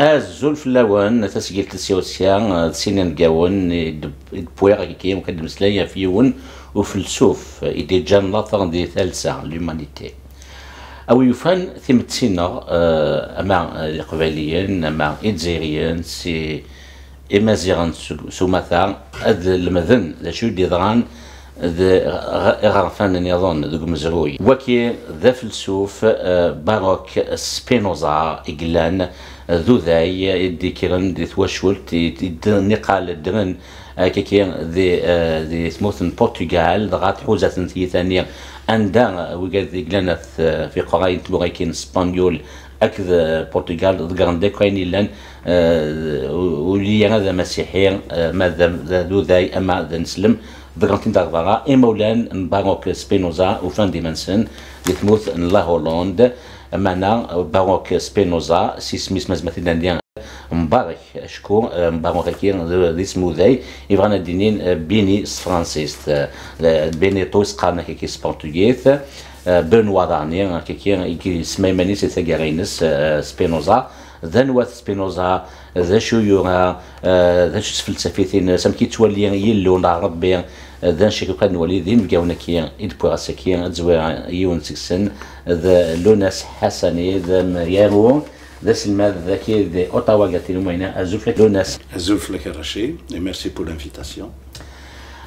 الزول في اللوان تسجيل تسيوسيا سينين قاون بوير كي مكدم سلايا فيون وفلسوف إدي جان لاطر دي ثالثة لومانيتي أو يفان ثمتسينا أما القباليين أما إدزيريين سي إمازيغان سوماثا أد المذن ذا شو دي ضران ذا غرفان نظام ذو مزروي وكي ذا فلسوف باروك سبينوزا إقلان ذو ذاي يدي كيرن دي ثوشولت نقال درن كي ذي سموثن برتغال ضغط حوزة ثانية عندها وقد إقلان في قراية بوغيكين اسبانيول أكذ برتغال ذكرن ديكوين لان ولي هذا مسيحي ماذا ذو ذاي أما ذا نسلم ذكرتين دغضغا إمولان باروك سبينوزا وفان ديمنسن يثموث لا هولند معنا باروك سبينوزا سيسميس مزمثنا ديان مبارك شكو مبارك كير ذي سمو ذاي يبغانا دينين بيني فرانسيس بيني توس قانا كي سبورتوغيث بنوا داني كي سميماني سي ثاغارينس سبينوزا ذنوات سبينوزا ذا شو يورا ذا شو فلسفيتين سمكي تولي يلو نعرض بين ذا شكو قد نولي ذين بقاونا كي إدبوغا سكي زوير يون سكسن ذا لوناس حسني ذا مريارو ذا سلمى ذا كي ذا أوتاوا قاتلو موينا أزوفلك لوناس أزوفلك الرشي et merci pour l'invitation.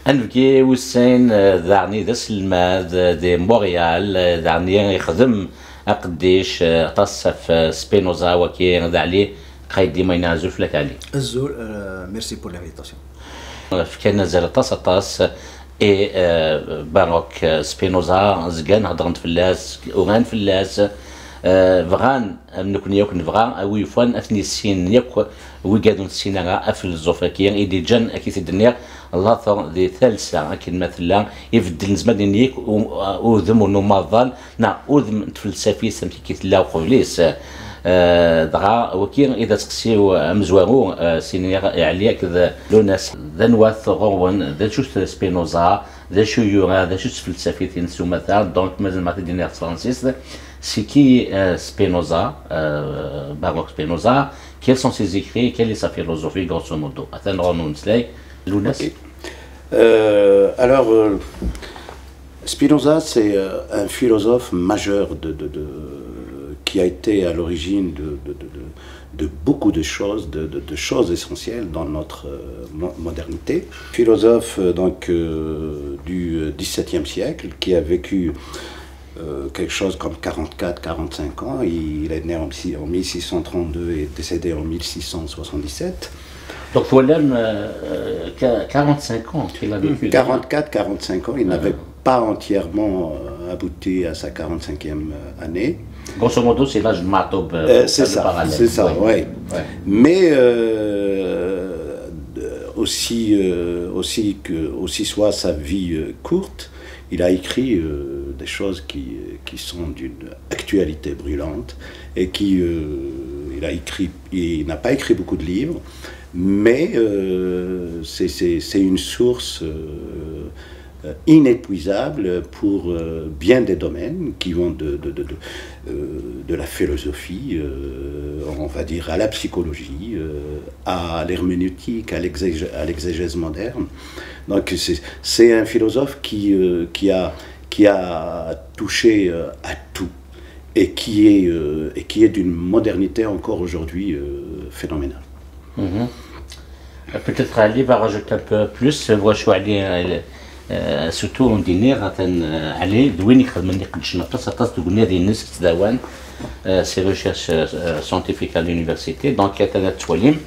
أنفكي وسين ذعني ذا سلمى ذا موريال ذعني يخدم أقديش تصف سبينوزا وكي ذا عليه قايد موينا أزوفلك عليه. أزول merci pour l'invitation. كان نزل طاس اي باروك سبينوزا زكان هضرت فلاس وغان فلاس فغان نكون ياكل فغان او يفان اثني السين ياك ويقادون السينما افلزوفاكيا ايدي جان اكيد الدنيا الله ذي ثالثه اكيد مثلا يفدل زمان نيك وذم ونماضل نا وذم تفلسفي سمتي كيتلا وقوليس دغا وكين اذا تقسيو مزوارو سينيا عليا كذا لوناس ذا نواث غون ذا شو سبينوزا ذا شو يورا ذا شو فلسفيتين سوماثا دونك مازال ما تديني فرانسيس سي كي سبينوزا باروك سبينوزا quels sont ses écrits quelle est sa philosophie grosso modo attendre nous nslay لوناس alors Spinoza c'est un philosophe majeur qui a été à l'origine de beaucoup de choses essentielles dans notre modernité. Philosophe donc du XVIIe siècle qui a vécu quelque chose comme 44-45 ans. Il est né en 1632 et décédé en 1677. Donc voilà 45 ans qu'il a vécu. 44-45 ans, il n'avait pas entièrement abouti à sa 45e année. Grosso modo, c'est l'âge de Matob. C'est ça, oui. Ouais. Mais aussi soit sa vie courte, il a écrit des choses qui sont d'une actualité brûlante et il n'a pas écrit beaucoup de livres, mais c'est une source inépuisable pour bien des domaines qui vont de la philosophie, on va dire à la psychologie, à l'herméneutique, à l'exégèse moderne. Donc c'est un philosophe qui a touché à tout et qui est d'une modernité encore aujourd'hui phénoménale. Peut-être Ali va rajouter un peu plus, moi je suis allé surtout on dîner عليه دوين يخدم لي قدش نقص تقولنا دي الناس تداوان سي ريشيرش ساينتيفيك على لونيفرسيتي دونك كانت تواليم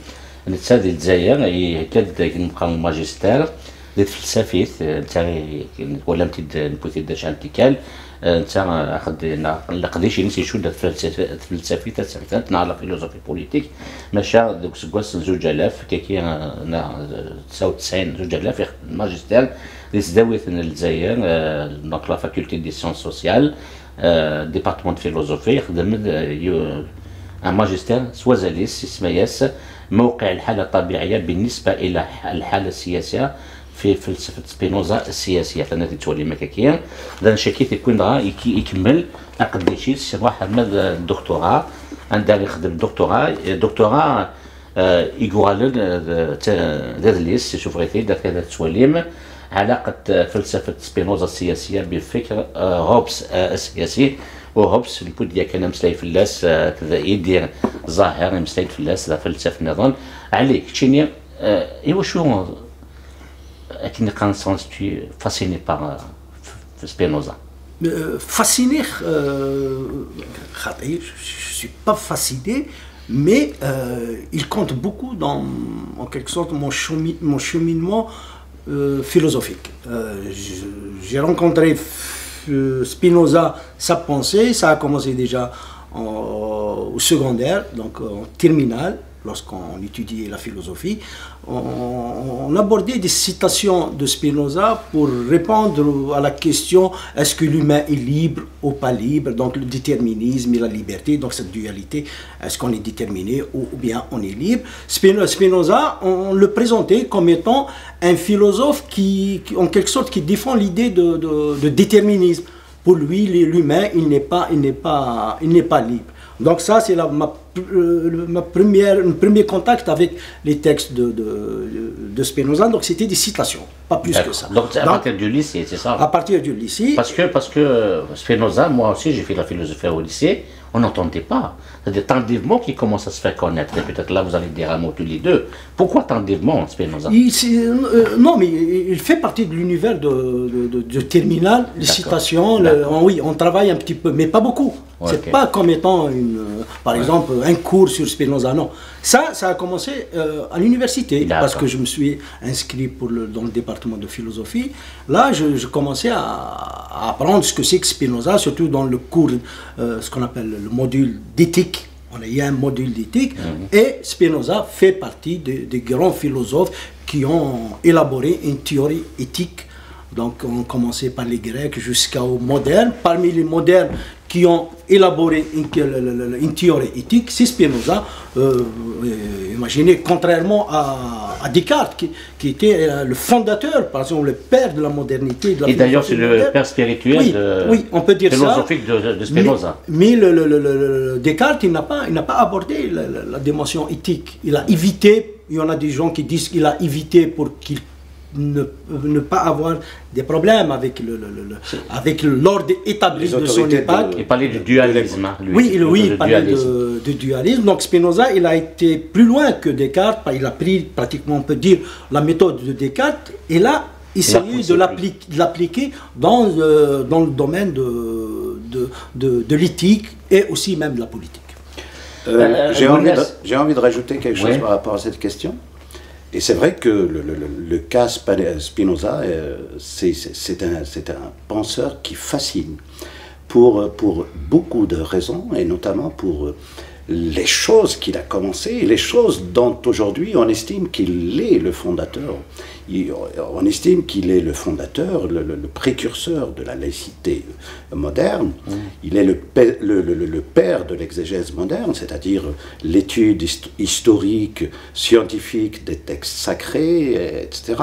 نتساد الجزائر هي كاد نبقى ماجستير ديت فلسفيت تاع ولا متد نبوتي داش انتيكال تاع اخذ نقديش نسي شو فلسفي تاع على فيلوزوفي بوليتيك ماشا دوك سكواس 2000 كي 99 2000 ماجستير ديس داويت الجزائر دونك لا فاكولتي دي سيونس سوسيال ديبارتمون فيلوزوفي خدم ان ماجستير سوازاليس اسمياس موقع الحاله الطبيعيه بالنسبه الى الحاله السياسيه في فلسفه سبينوزا السياسيه التي تولي مكاكيا اذا شكيت يكون يكمل قديشي واحد من الدكتوراه عندها اللي يخدم دكتوراه يقول تدريس شوف غير دار ثلاث سواليم علاقة فلسفة سبينوزا السياسية بفكر هوبس السياسي وهوبس اللي كنت كان مسلاي فلاس يدير ظاهر مسلاي فلاس فلسفة النظام عليك تشيني ايوا شو كي كنسونس تي فاسيني باغ Spinoza. Fasciné, je ne suis pas fasciné, mais il compte beaucoup dans, en quelque sorte, mon cheminement philosophique. J'ai rencontré Spinoza, sa pensée, ça a commencé déjà au secondaire, donc en terminale, lorsqu'on étudiait la philosophie. On abordait des citations de Spinoza pour répondre à la question est-ce que l'humain est libre ou pas libre, donc le déterminisme et la liberté, donc cette dualité, est-ce qu'on est déterminé ou bien on est libre. Spinoza, on le présentait comme étant un philosophe qui en quelque sorte, qui défend l'idée de déterminisme. Pour lui, l'humain, il n'est pas libre. Donc ça, c'est mon premier contact avec les textes de Spinoza. Donc c'était des citations, pas plus que ça. Donc à partir du lycée, c'est ça? À partir du lycée. Parce que Spinoza, moi aussi j'ai fait la philosophie au lycée, on n'entendait pas. C'est-à-dire tant d'événements qui commencent à se faire connaître. Et peut-être là vous allez dire un mot tous les deux. Pourquoi tant d'événements, Spinoza? Non, mais il fait partie de l'univers de terminal, les citations. Oui, on travaille un petit peu, mais pas beaucoup. Ouais, c'est pas comme étant, par exemple, un cours sur Spinoza, non. Ça a commencé à l'université, parce que je me suis inscrit dans le département de philosophie. Là, je commençais à apprendre ce que c'est que Spinoza, surtout dans le cours, ce qu'on appelle le module d'éthique. Il y a un module d'éthique, et Spinoza fait partie des grands philosophes qui ont élaboré une théorie éthique. Donc on commençait par les Grecs jusqu'aux modernes. Parmi les modernes qui ont élaboré une théorie éthique, c'est Spinoza. Imaginez, contrairement à Descartes, qui était le fondateur, par exemple le père de la modernité. Et d'ailleurs c'est le père spirituel on peut dire philosophique de Spinoza. Mais Descartes, il n'a pas abordé la dimension éthique. Il a évité, il y en a des gens qui disent qu'il a évité pour qu'il ne pas avoir des problèmes avec l'ordre établi de son époque. Il parlait du dualisme. Oui, il parlait de dualisme. Donc Spinoza, il a été plus loin que Descartes. Il a pris pratiquement, on peut dire, la méthode de Descartes et là, essayé de l'appliquer dans le domaine de l'éthique et aussi même de la politique. J'ai envie de rajouter quelque chose par rapport à cette question. Et c'est vrai que le cas Spinoza, c'est un penseur qui fascine pour beaucoup de raisons, et notamment pour les choses qu'il a commencées, et les choses dont aujourd'hui on estime qu'il est le fondateur. On estime qu'il est le fondateur, le précurseur de la laïcité moderne. Il est le père de l'exégèse moderne, c'est-à-dire l'étude historique, scientifique des textes sacrés, etc.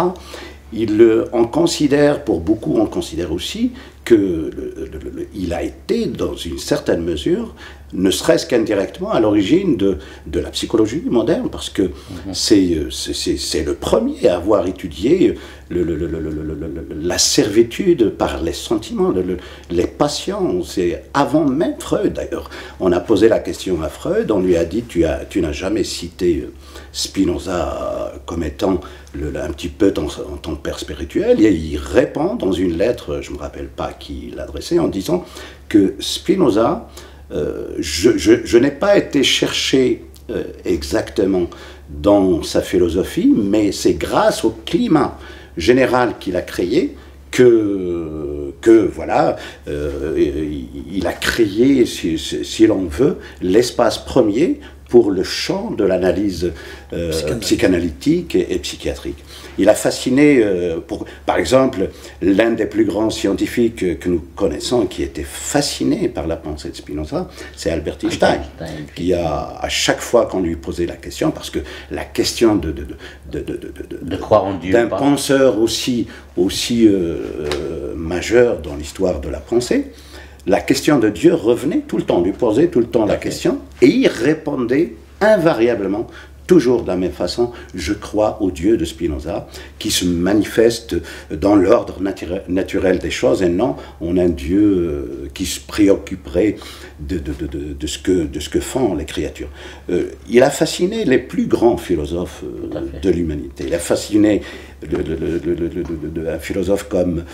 On considère, pour beaucoup, on considère aussi qu'il a été, dans une certaine mesure, ne serait-ce qu'indirectement, à l'origine de la psychologie moderne, parce que c'est le premier à avoir étudié la servitude par les sentiments, les passions. C'est avant même Freud, d'ailleurs. On a posé la question à Freud, on lui a dit tu n'as jamais cité Spinoza comme étant un petit peu ton père spirituel, et il répond dans une lettre, je ne me rappelle pas qui l'adressait, en disant que Spinoza, je n'ai pas été chercher exactement dans sa philosophie, mais c'est grâce au climat général qu'il a créé que voilà, il a créé, si l'on veut, l'espace premier pour le champ de l'analyse psychanalytique et psychiatrique. Il a fasciné, par exemple, l'un des plus grands scientifiques que nous connaissons, qui était fasciné par la pensée de Spinoza, c'est Albert Einstein, qui a, à chaque fois qu'on lui posait la question, parce que la question de croire en Dieu, d'un penseur aussi majeur dans l'histoire de la pensée, la question de Dieu revenait tout le temps, lui posait tout le temps la question, et il répondait invariablement, toujours de la même façon, je crois au Dieu de Spinoza, qui se manifeste dans l'ordre naturel des choses, et non, on a un Dieu qui se préoccuperait de ce que font les créatures. Il a fasciné les plus grands philosophes de l'humanité. Il a fasciné un philosophe comme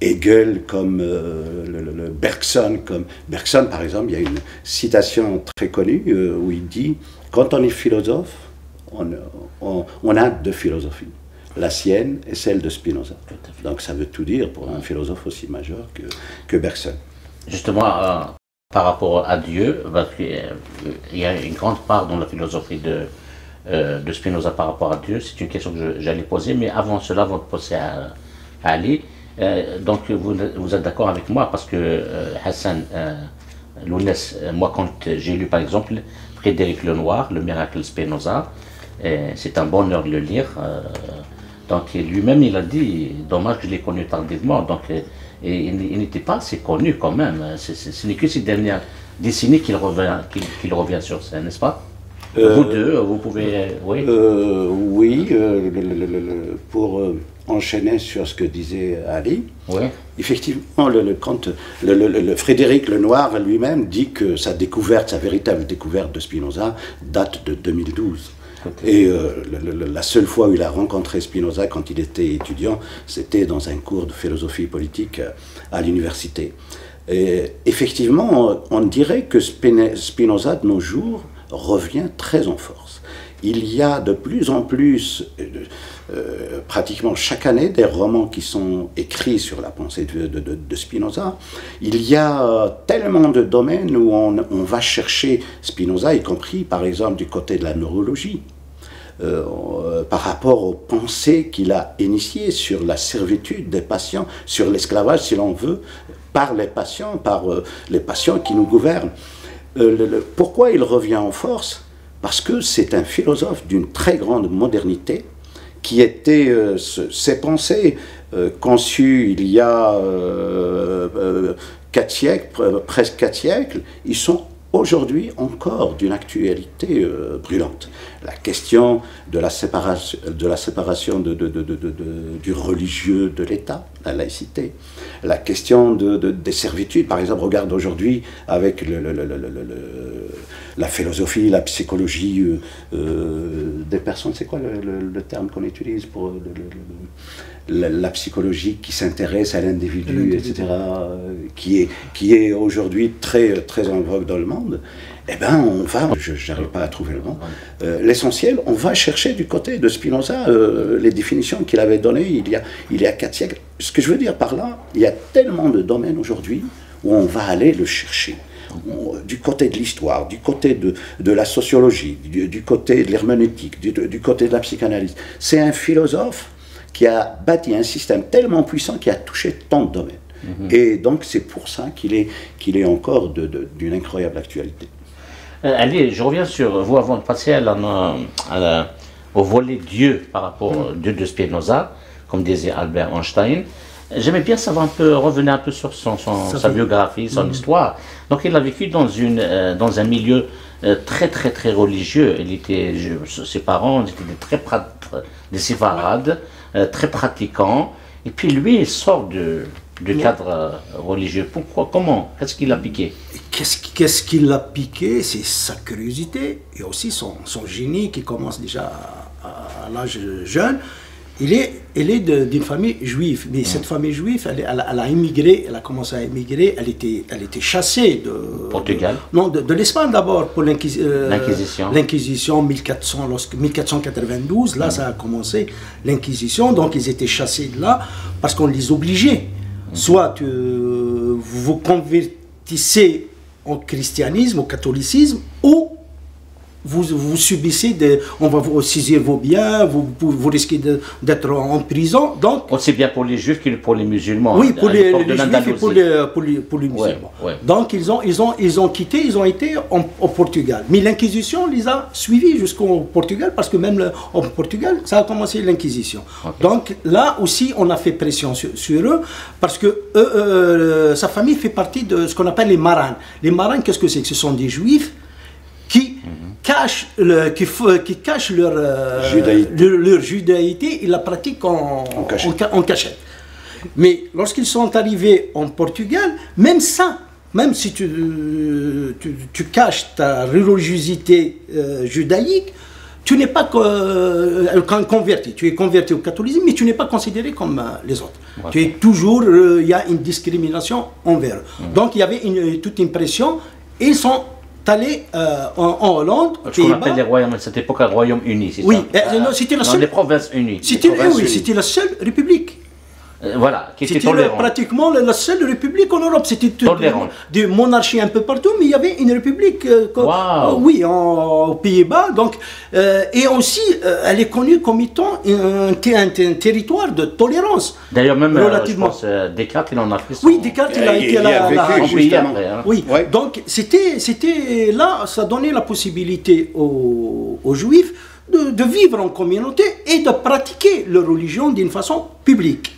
Hegel, comme Bergson. Bergson, par exemple, il y a une citation très connue où il dit: quand on est philosophe, on a deux philosophies, la sienne et celle de Spinoza. Donc ça veut tout dire pour un philosophe aussi majeur que Bergson. Justement, par rapport à Dieu, parce qu'il y a une grande part dans la philosophie de Spinoza par rapport à Dieu. C'est une question que j'allais poser, mais avant cela, avant de poser à Ali, donc vous êtes d'accord avec moi, parce que Hassan Lounès, moi quand j'ai lu par exemple Frédéric Lenoir, Le miracle de Spinoza, c'est un bonheur de le lire. Donc lui-même il a dit, dommage que je l'ai connu tardivement, donc il n'était pas assez connu quand même. Ce n'est que ces dernières décennies qu'il revient sur scène, n'est-ce pas? Vous deux, vous pouvez... Oui, pour enchaîner sur ce que disait Ali, oui. Effectivement, quand Frédéric Lenoir lui-même dit que sa véritable découverte de Spinoza date de 2012. Et la seule fois où il a rencontré Spinoza quand il était étudiant, c'était dans un cours de philosophie politique à l'université. Et effectivement, on dirait que Spinoza de nos jours revient très en force. Il y a de plus en plus, pratiquement chaque année, des romans qui sont écrits sur la pensée de Spinoza. Il y a tellement de domaines où on va chercher Spinoza, y compris par exemple du côté de la neurologie. Par rapport aux pensées qu'il a initiées sur la servitude des patients, sur l'esclavage, si l'on veut, par les patients qui nous gouvernent. Pourquoi il revient en force? Parce que c'est un philosophe d'une très grande modernité, qui était, ses pensées conçues il y a 4 siècles, presque 4 siècles, ils sont aujourd'hui encore d'une actualité brûlante. La question de la séparation du religieux de l'État, la laïcité, la question des servitudes, par exemple, regarde aujourd'hui avec la philosophie, la psychologie des personnes, c'est quoi le terme qu'on utilise pour la psychologie qui s'intéresse à l'individu, etc., qui est aujourd'hui très, très en vogue dans le monde. Eh bien, je n'arrive pas à trouver le mot, l'essentiel, on va chercher du côté de Spinoza les définitions qu'il avait données il y a 4 siècles. Ce que je veux dire par là, il y a tellement de domaines aujourd'hui où on va aller le chercher. Du côté de l'histoire, du côté de la sociologie, du côté de l'herméneutique, du côté de la psychanalyse. C'est un philosophe qui a bâti un système tellement puissant qui a touché tant de domaines. Et donc c'est pour ça qu'il est encore d'une incroyable actualité. Allez, je reviens sur vous avant de passer au volet Dieu par rapport au Dieu de Spinoza, comme disait Albert Einstein. J'aimais bien savoir revenir un peu sur sa biographie, son histoire. Donc il a vécu dans un milieu très très très religieux. Ses parents étaient des séfarades, très pratiquants. Et puis lui, il sort du cadre religieux. Pourquoi? Comment? Qu'est-ce qu'il a piqué? Qu'est-ce qui l'a piqué? C'est sa curiosité et aussi son génie qui commence déjà à l'âge jeune. Il est d'une famille juive, mais cette famille juive, elle a immigré, elle a commencé à immigrer, elle était chassée de Portugal. De l'Espagne d'abord pour l'Inquisition. L'Inquisition 1492, là ça a commencé l'Inquisition, donc ils étaient chassés de là parce qu'on les obligeait. Soit vous vous convertissez au christianisme, au catholicisme, ou vous subissez, on va vous saisir vos biens, vous risquez d'être en prison. Donc, aussi bien pour les juifs que pour les musulmans. Oui, pour les juifs et pour les musulmans. Ouais. Donc ils ont quitté, ils ont été au Portugal. Mais l'Inquisition les a suivis jusqu'au Portugal, parce que même au Portugal, ça a commencé l'Inquisition. Okay. Donc là aussi, on a fait pression sur eux, parce que sa famille fait partie de ce qu'on appelle les marans. Les marans, qu'est-ce que c'est? Ce sont des juifs qui cachent leur judaïté et la pratiquent en cachette. Mais lorsqu'ils sont arrivés en Portugal, même ça, même si tu caches ta religiosité judaïque, tu n'es pas converti. Tu es converti au catholicisme, mais tu n'es pas considéré comme les autres. Ouais. Tu es toujours, il y a une discrimination envers eux. Donc il y avait toute une pression, et ils sont allés en Hollande. Ce qu'on appelle les royaumes, à cette époque, un Royaume-Uni, c'est oui, ça? Non, c'était la seule. Les provinces unies. C'était la seule république. Voilà, qui était tolérante. Pratiquement la seule république en Europe. C'était des monarchies un peu partout, mais il y avait une république oui, aux Pays-Bas. Donc, et aussi, elle est connue comme étant un territoire de tolérance. D'ailleurs, même, je pense, Descartes, il en a fait son... Oui, Descartes, il a été là. Oui, ouais. Donc, c'était là, ça donnait la possibilité aux Juifs de vivre en communauté et de pratiquer leur religion d'une façon publique.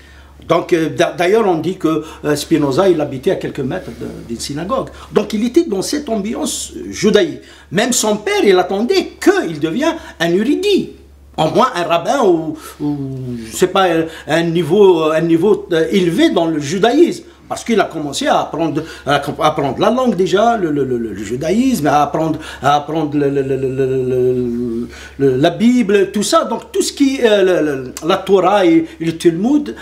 Donc, d'ailleurs, on dit que Spinoza, il habitait à quelques mètres d'une synagogue. Donc, il était dans cette ambiance judaïque. Même son père, il attendait qu'il devienne un érudit. Au moins un rabbin ou je sais pas, un niveau élevé dans le judaïsme. Parce qu'il a commencé à apprendre la langue déjà, le judaïsme, à apprendre la Bible, tout ça. Donc tout ce qui est la Torah et le Talmud,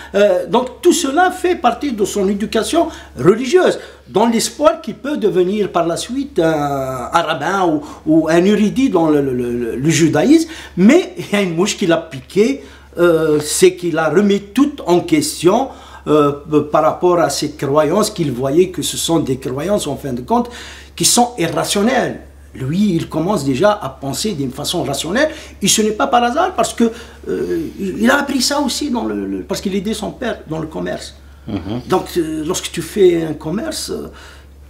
donc tout cela fait partie de son éducation religieuse, dans l'espoir qu'il peut devenir par la suite un rabbin ou un érudit dans le judaïsme. Mais il y a une mouche qui l'a piqué, c'est qu'il a remis tout en question. Par rapport à ces croyances qu'il voyait que ce sont des croyances en fin de compte qui sont irrationnelles. Lui, il commence déjà à penser d'une façon rationnelle, et ce n'est pas par hasard, parce que il a appris ça aussi parce qu'il aidait son père dans le commerce. Donc lorsque tu fais un commerce,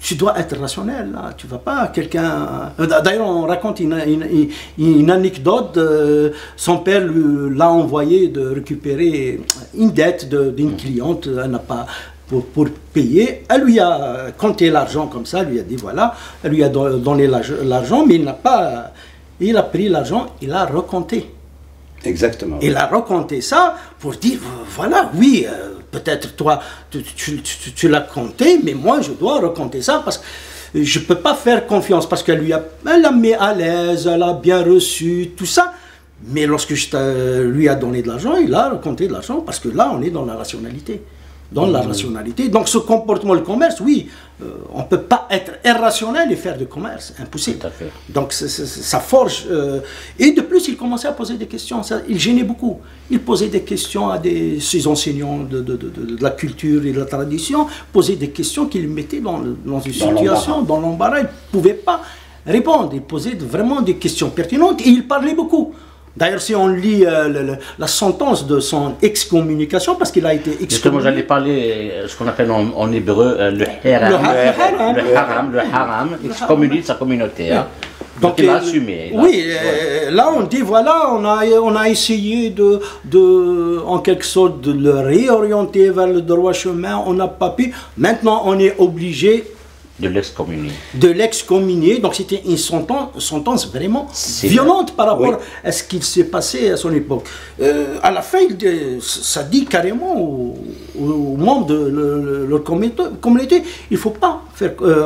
tu dois être rationnel, là. Tu vas pas quelqu'un... D'ailleurs, on raconte une anecdote. Son père l'a envoyé de récupérer une dette d'une cliente. Elle n'a pas pour payer. Elle lui a compté l'argent comme ça. Elle lui a dit voilà. Elle lui a donné l'argent, mais il n'a pas... Il a pris l'argent, il a recompté. Exactement. Il a recompté ça pour dire voilà, oui... Peut-être toi, tu l'as compté, mais moi, je dois recompter ça parce que je ne peux pas faire confiance, parce qu'elle l'a mis à l'aise, elle a bien reçu, tout ça. Mais lorsque lui a donné de l'argent, il a recompté de l'argent, parce que là, on est dans la rationalité. Dans la rationalité. Donc ce comportement, le commerce, oui, on ne peut pas être irrationnel et faire du commerce, impossible. Tout à fait. Donc ça forge. Et de plus, il commençait à poser des questions, il gênait beaucoup. Il posait des questions à ses enseignants de la culture et de la tradition, posait des questions qui le mettaient dans une situation, dans l'embarras. Il ne pouvait pas répondre, il posait vraiment des questions pertinentes et il parlait beaucoup. D'ailleurs, si on lit la sentence de son excommunication, parce qu'il a été excommunié... Justement, j'allais parler ce qu'on appelle en hébreu le haram, excommunié de sa communauté. Hein. Donc il a assumé. Oui, là on dit, voilà, on a essayé en quelque sorte de le réorienter vers le droit chemin, on n'a pas pu. Maintenant, on est obligé... De l'excommunier. De l'excommunier, donc c'était une sentence vraiment violente par rapport à ce qu'il s'est passé à son époque. À la fin, ça dit carrément aux membres de leur communauté, il ne faut pas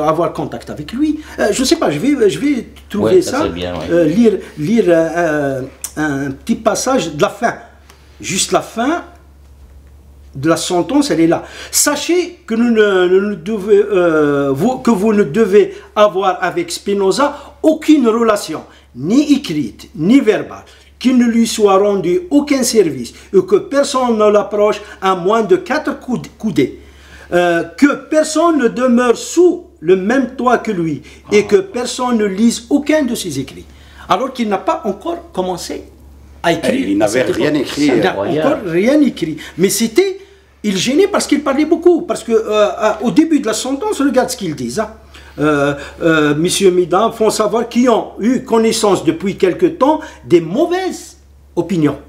avoir contact avec lui. Je ne sais pas, je vais trouver ça, bien, lire un petit passage de la fin, juste la fin. De la sentence, elle est là. Sachez que vous ne devez avoir avec Spinoza aucune relation, ni écrite, ni verbale, qu'il ne lui soit rendu aucun service, et que personne ne l'approche à moins de 4 coudées, que personne ne demeure sous le même toit que lui, et que personne ne lise aucun de ses écrits. alors qu'il n'a pas encore commencé à écrire. Il n'avait rien écrit. Il n'a encore rien écrit. Mais c'était, il gênait parce qu'il parlait beaucoup. Parce que au début de la sentence, regarde ce qu'ils disent. Messieurs, mesdames, font savoir qu'ils ont eu connaissance depuis quelque temps des mauvaises opinions.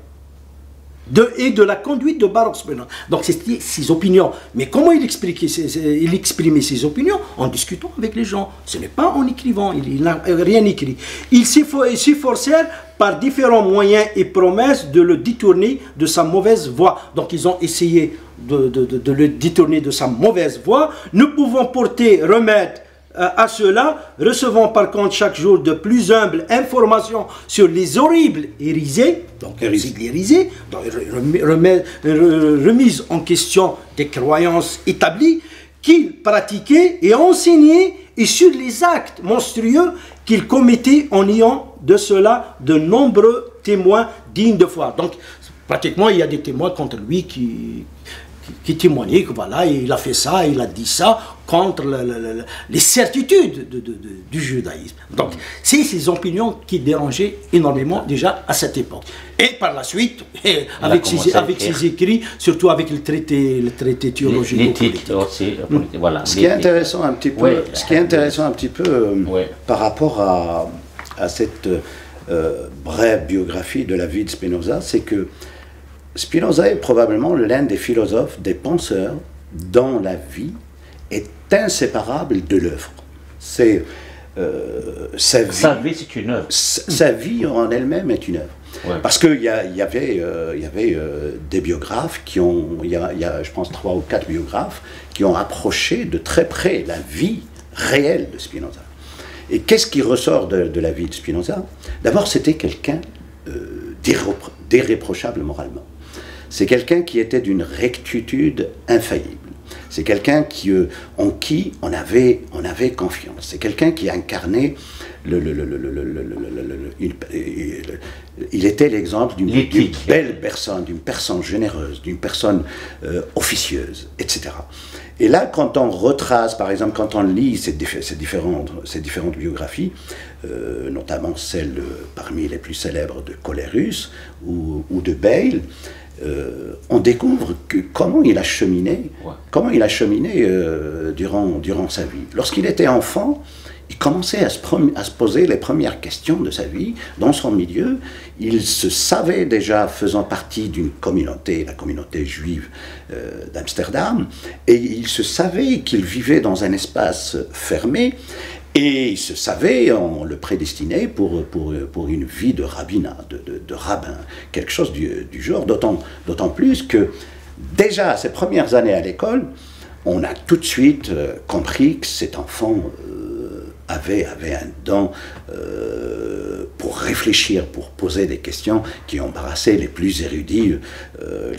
Et de la conduite de Baruch Spinoza. Donc c'était ses opinions. Mais comment il exprimait ses opinions? En discutant avec les gens. Ce n'est pas en écrivant, il n'a rien écrit. Ils s'efforcèrent par différents moyens et promesses de le détourner de sa mauvaise voie. Donc ils ont essayé de le détourner de sa mauvaise voie, ne pouvant porter remède à cela, recevant par contre chaque jour de plus humbles informations sur les horribles hérisées, donc remise en question des croyances établies qu'il pratiquait et enseignait, et sur les actes monstrueux qu'il commettait en ayant de cela de nombreux témoins dignes de foi. Donc pratiquement il y a des témoins contre lui qui témoignait que voilà, il a fait ça, il a dit ça, contre les certitudes du judaïsme. Donc, c'est ces opinions qui dérangeaient énormément déjà à cette époque. Et par la suite, avec ses écrits, surtout avec le traité théologique. Les titres aussi, voilà. Ce qui est intéressant un petit peu, par rapport à cette brève biographie de la vie de Spinoza, c'est que Spinoza est probablement l'un des philosophes, des penseurs dont la vie est inséparable de l'œuvre. C'est sa vie, c'est une œuvre. Sa vie en elle-même est une œuvre. Ouais. Parce qu'il y avait des biographes qui ont, il y a je pense 3 ou 4 biographes qui ont approché de très près la vie réelle de Spinoza. Et qu'est-ce qui ressort de la vie de Spinoza? D'abord, c'était quelqu'un d'irréprochable moralement. C'est quelqu'un qui était d'une rectitude infaillible. C'est quelqu'un en qui on avait confiance. C'est quelqu'un qui incarnait il était l'exemple d'une belle personne, d'une personne généreuse, d'une personne officieuse, etc. Et là, quand on retrace, par exemple, quand on lit ces différentes biographies, notamment celle parmi les plus célèbres de Colerus ou de Bayle, on découvre comment il a cheminé, durant sa vie. Lorsqu'il était enfant, il commençait à se poser les premières questions de sa vie dans son milieu. Il se savait déjà faisant partie d'une communauté, la communauté juive d'Amsterdam, et il se savait qu'il vivait dans un espace fermé, et il se savait, on le prédestinait pour une vie de rabbinat, de rabbin, quelque chose du genre, d'autant plus que déjà à ses premières années à l'école, on a tout de suite compris que cet enfant avait un don pour réfléchir, pour poser des questions qui embarrassaient les plus érudits,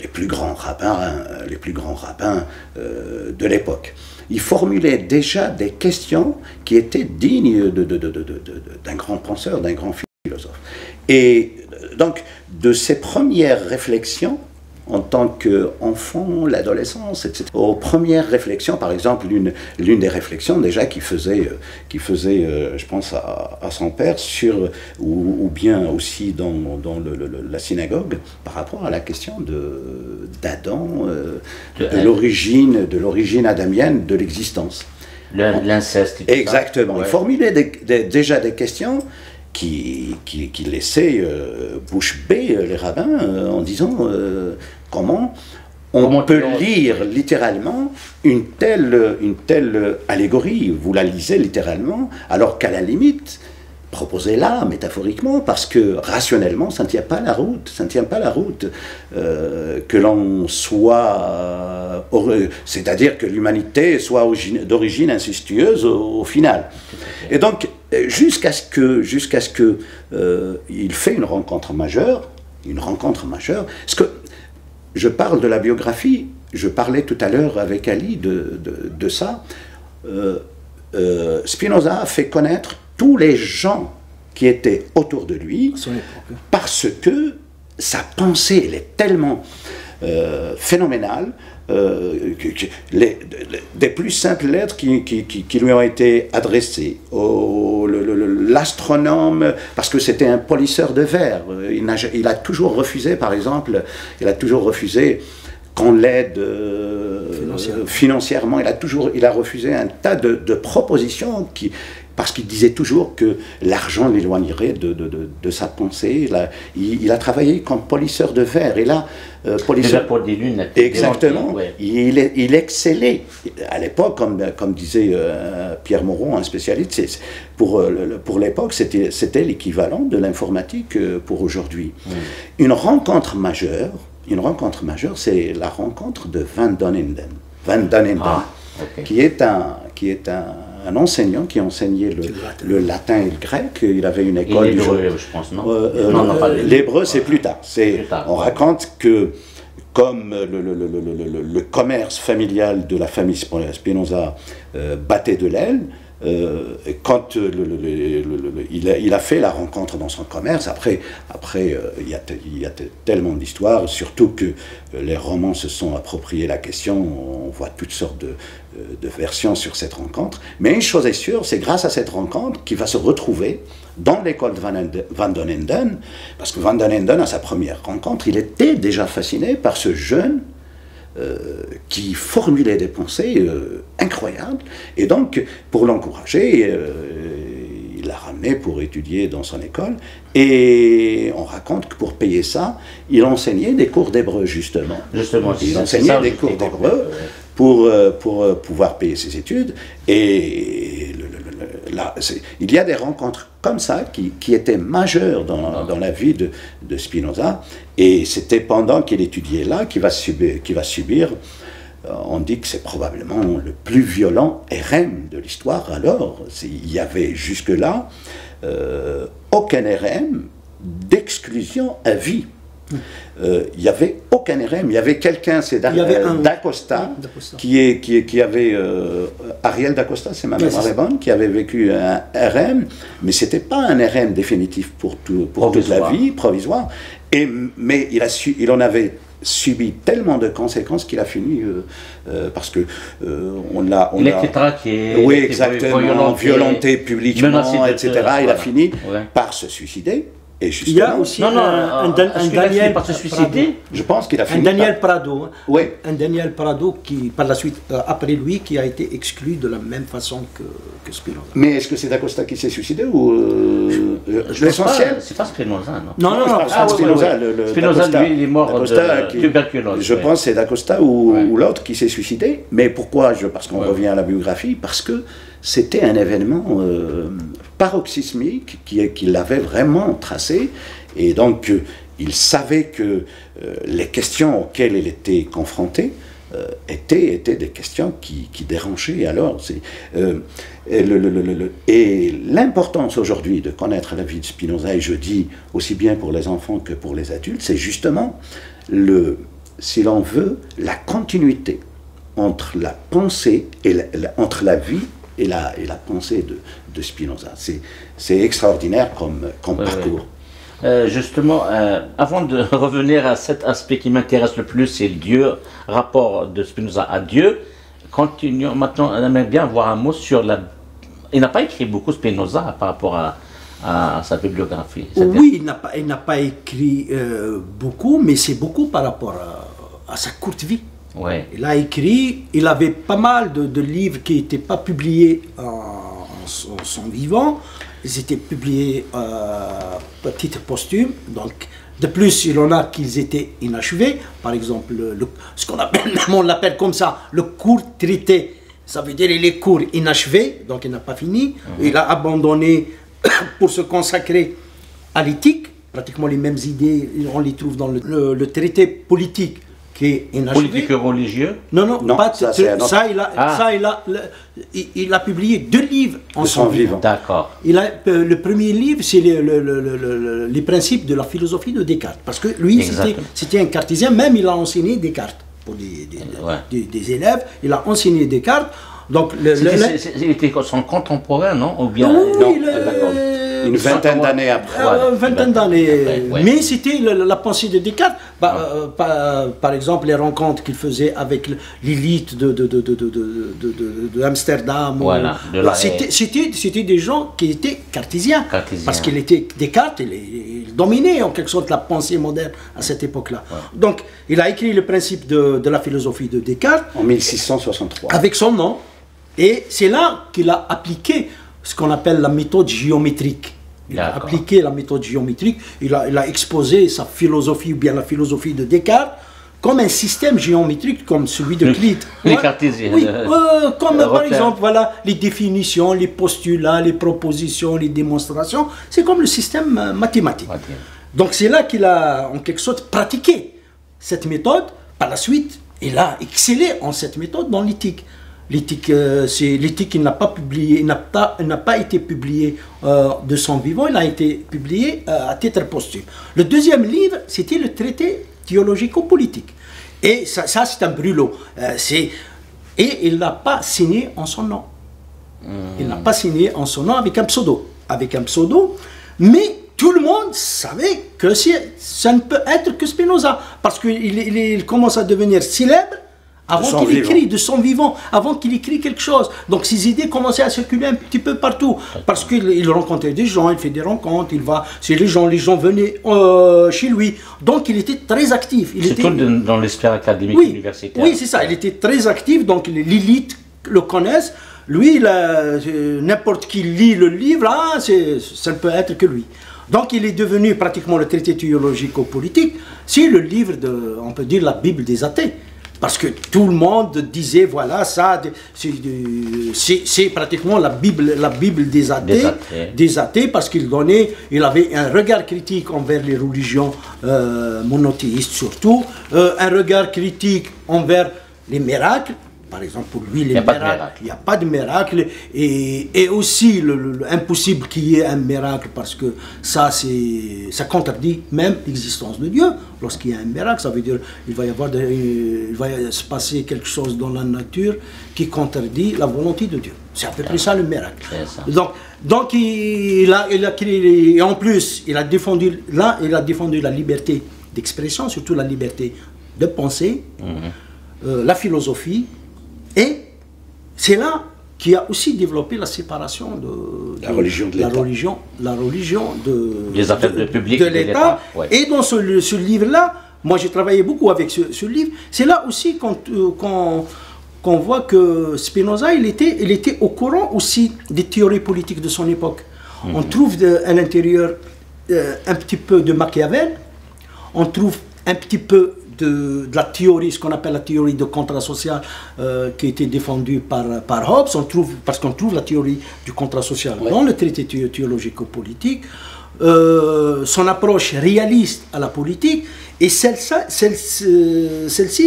les plus grands rabbins de l'époque. Il formulait déjà des questions qui étaient dignes d'un grand penseur, d'un grand philosophe. Et donc, de ces premières réflexions, en tant qu'enfant, l'adolescence, etc. Aux premières réflexions, par exemple, l'une des réflexions déjà qu'il faisait, je pense, à son père, ou bien aussi dans la synagogue, par rapport à la question d'Adam, de l'origine adamienne de l'existence. L'inceste. Exactement. Ouais. Il formulait déjà des questions qui laissait bouche bée les rabbins en disant comment on peut lire littéralement une telle allégorie, vous la lisez littéralement, alors qu'à la limite, proposez-la métaphoriquement, parce que rationnellement, ça ne tient pas la route, que l'on soit, c'est-à-dire que l'humanité soit d'origine incestueuse au final. Et donc, jusqu'à ce que il fait une rencontre majeure, parce que je parle de la biographie, je parlais tout à l'heure avec Ali de ça. Spinoza a fait connaître tous les gens qui étaient autour de lui, parce que sa pensée, elle est tellement phénoménale, des plus simples lettres qui lui ont été adressées, l'astronome, parce que c'était un polisseur de verre. Il a toujours refusé, par exemple, qu'on l'aide financièrement. Il a refusé un tas de propositions parce qu'il disait toujours que l'argent l'éloignerait de sa pensée. Il a travaillé comme polisseur de verre. Et là, polisseur pour des lunettes. Exactement. Ouais. Il excellait. À l'époque, comme disait Pierre Moreau, un spécialiste, pour l'époque, c'était l'équivalent de l'informatique pour aujourd'hui. Une rencontre majeure, c'est la rencontre de Van Doninden. Qui est un enseignant qui enseignait le latin et le grec. Il avait une école. Et l'hébreu, je pense, non, l'hébreu, c'est plus tard. On raconte que, comme le commerce familial de la famille Spinoza battait de l'aile, quand il a fait la rencontre dans son commerce, après il y a tellement d'histoires, surtout que les romans se sont appropriés la question, on voit toutes sortes de versions sur cette rencontre, mais une chose est sûre, c'est grâce à cette rencontre qu'il va se retrouver dans l'école de Van Doninden, parce que Van Doninden, à sa première rencontre, il était déjà fasciné par ce jeune qui formulait des pensées incroyables, et donc pour l'encourager, il l'a ramené pour étudier dans son école, et on raconte que pour payer ça, il enseignait des cours d'hébreu justement. Il enseignait des cours d'hébreu pour pouvoir payer ses études, et là, il y a des rencontres comme ça qui étaient majeures dans la vie de Spinoza, et c'était pendant qu'il étudiait là qu'il va subir, on dit que c'est probablement le plus violent RM de l'histoire. Alors, il y avait jusque-là aucun RM d'exclusion à vie. Il n'y avait aucun RM, il y avait quelqu'un, c'est d'Acosta, qui avait, Ariel d'Acosta, c'est ma mémoire est bonne, qui avait vécu un RM, mais ce n'était pas un RM définitif pour toute la vie, provisoire, mais il en avait subi tellement de conséquences qu'il a fini, parce que il était traqué, oui, exactement, violenté publiquement, etc. Il a fini par se suicider. Et il y a aussi un Daniel par se suicider. Je pense qu'il a fini. Un Daniel Prado. Oui. Un Daniel Prado qui, par la suite, après lui, qui a été exclu de la même façon que Spinoza. Mais est-ce que c'est d'Acosta qui s'est suicidé ou l'essentiel? C'est pas Spinoza, non? Non. Spinoza, Spinoza, lui, il est mort de tuberculose. Je pense que c'est d'Acosta ou l'autre qui s'est suicidé. Mais pourquoi? Parce qu'on revient à la biographie, parce que c'était un événement paroxysmique qu'il avait vraiment tracé, et donc il savait que les questions auxquelles il était confronté étaient des questions qui dérangeaient. Alors, et l'importance aujourd'hui de connaître la vie de Spinoza, et je dis aussi bien pour les enfants que pour les adultes, c'est justement, si l'on veut, la continuité entre la pensée et entre la vie et la pensée de Spinoza. C'est extraordinaire comme parcours. Justement, avant de revenir à cet aspect qui m'intéresse le plus, c'est Dieu, rapport de Spinoza à Dieu. Continuons maintenant, on aimerait bien avoir un mot sur la... Il n'a pas écrit beaucoup Spinoza par rapport à sa bibliographie. Oui, il n'a pas écrit beaucoup, mais c'est beaucoup par rapport à sa courte vie. Ouais. Il a écrit, il avait pas mal de livres qui n'étaient pas publiés en son vivant, ils étaient publiés à titre posthume, donc de plus il y en a qui étaient inachevés, par exemple ce qu'on appelle, on l'appelle comme ça, le court traité, ça veut dire il est court, inachevé, donc il n'a pas fini, il a abandonné pour se consacrer à l'éthique, pratiquement les mêmes idées, on les trouve dans le traité politique, qui est inachevé. Politique religieux? Non, pas ça. Il a publié 2 livres en son vivant. D'accord. Le premier livre, c'est les principes de la philosophie de Descartes. Parce que lui, c'était un cartésien, même il a enseigné Descartes pour des élèves. Il a enseigné Descartes. Donc, il était son contemporain, non? Ou bien, oui, non, Une vingtaine d'années après. Une vingtaine d'années. Ouais. Mais c'était la pensée de Descartes. Par exemple, les rencontres qu'il faisait avec l'élite de Amsterdam. Voilà, C'était des gens qui étaient cartésiens. Parce qu'il était Descartes, il dominait en quelque sorte la pensée moderne à cette époque-là. Ouais. Donc, il a écrit le principe de la philosophie de Descartes. En 1663. Avec son nom. Et c'est là qu'il a appliqué ce qu'on appelle la méthode géométrique. Il a appliqué la méthode géométrique, il a exposé sa philosophie, ou bien la philosophie de Descartes, comme un système géométrique comme celui de Euclide. Les cartésiens. Oui, comme par exemple, voilà, les définitions, les postulats, les propositions, les démonstrations, c'est comme le système mathématique. Donc c'est là qu'il a en quelque sorte pratiqué cette méthode. Par la suite, il a excellé en cette méthode dans l'éthique. L'éthique, c'est l'éthique qui n'a pas publié, n'a pas été publié de son vivant, il a été publié à titre posthume. Le deuxième livre, c'était le traité théologico-politique. Et ça c'est un brûlot. Et il n'a pas signé en son nom. Il n'a pas signé en son nom avec un pseudo. Mais tout le monde savait que ça ne peut être que Spinoza. Parce qu'il commence à devenir célèbre avant qu'il écrit de son vivant, avant qu'il écrit quelque chose. Donc ses idées commençaient à circuler un petit peu partout. Parce qu'il rencontrait des gens, il fait des rencontres, il va chez les gens venaient chez lui. Donc il était très actif. Surtout dans l'esprit académique universitaire. Oui, c'est ça, il était très actif, donc l'élite le connaissent. Lui, n'importe qui lit le livre, ça ne peut être que lui. Donc il est devenu pratiquement le traité théologico-politique. C'est le livre on peut dire la Bible des athées. Parce que tout le monde disait, voilà, ça, c'est pratiquement la Bible des athées, parce qu'il avait un regard critique envers les religions monothéistes surtout, un regard critique envers les miracles. Par exemple, pour lui, les miracles, il n'y a pas de miracle. Et aussi, impossible qu'il y ait un miracle, parce que ça contredit même l'existence de Dieu. Lorsqu'il y a un miracle, ça veut dire qu'il va se passer quelque chose dans la nature qui contredit la volonté de Dieu. C'est à peu près ça le miracle. Donc et en plus, il a défendu la liberté d'expression, surtout la liberté de penser, la philosophie. Et c'est là qu'il a aussi développé la séparation de la religion de l'État. Ouais. Et dans ce livre-là, moi j'ai travaillé beaucoup avec ce livre, c'est là aussi qu'on voit que Spinoza, il était au courant aussi des théories politiques de son époque. On trouve à l'intérieur un petit peu de Machiavel, on trouve un petit peu de la théorie, ce qu'on appelle la théorie de contrat social qui a été défendue par Hobbes, parce qu'on trouve la théorie du contrat social dans le traité théologico-politique, son approche réaliste à la politique, et celle-ci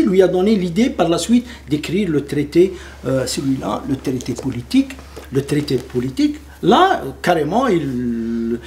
lui a donné l'idée par la suite d'écrire le traité, celui-là, le traité politique. Là, carrément, il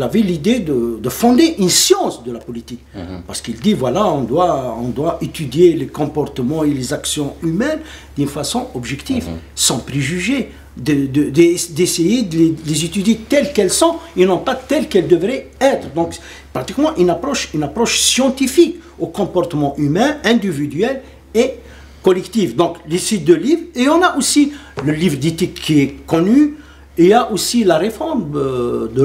avait l'idée de fonder une science de la politique. Parce qu'il dit, voilà, on doit étudier les comportements et les actions humaines d'une façon objective, sans préjugés, d'essayer de les étudier telles qu'elles sont et non pas telles qu'elles devraient être. Donc, pratiquement une approche scientifique au comportement humain, individuel et collectif. Donc, les sites de livres, et on a aussi le livre d'éthique qui est connu. Et il y a aussi la réforme de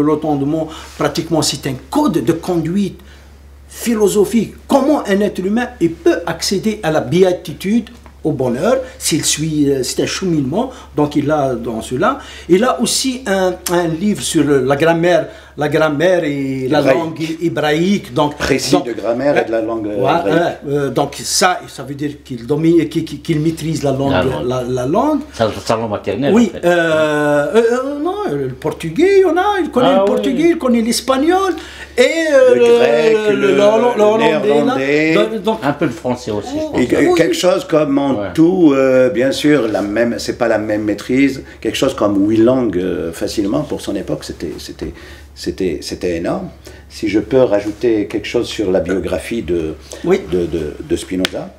l'entendement, pratiquement c'est un code de conduite philosophique. Comment un être humain peut accéder à la béatitude, au bonheur, c'est un cheminement, donc il a dans cela. Il a aussi un livre sur la grammaire et la langue hébraïque. Donc, de grammaire et de la langue hébraïque. Donc ça veut dire qu'il maîtrise la langue. C'est sa langue maternelle. Oui, en fait. Non, le portugais, il connaît le portugais, il connaît l'espagnol, et le grec, le hollandais. Donc, un peu le français aussi. Quelque chose comme en tout, bien sûr, c'est pas la même maîtrise, quelque chose comme 8 langues facilement pour son époque, c'était énorme. Si je peux rajouter quelque chose sur la biographie de Spinoza.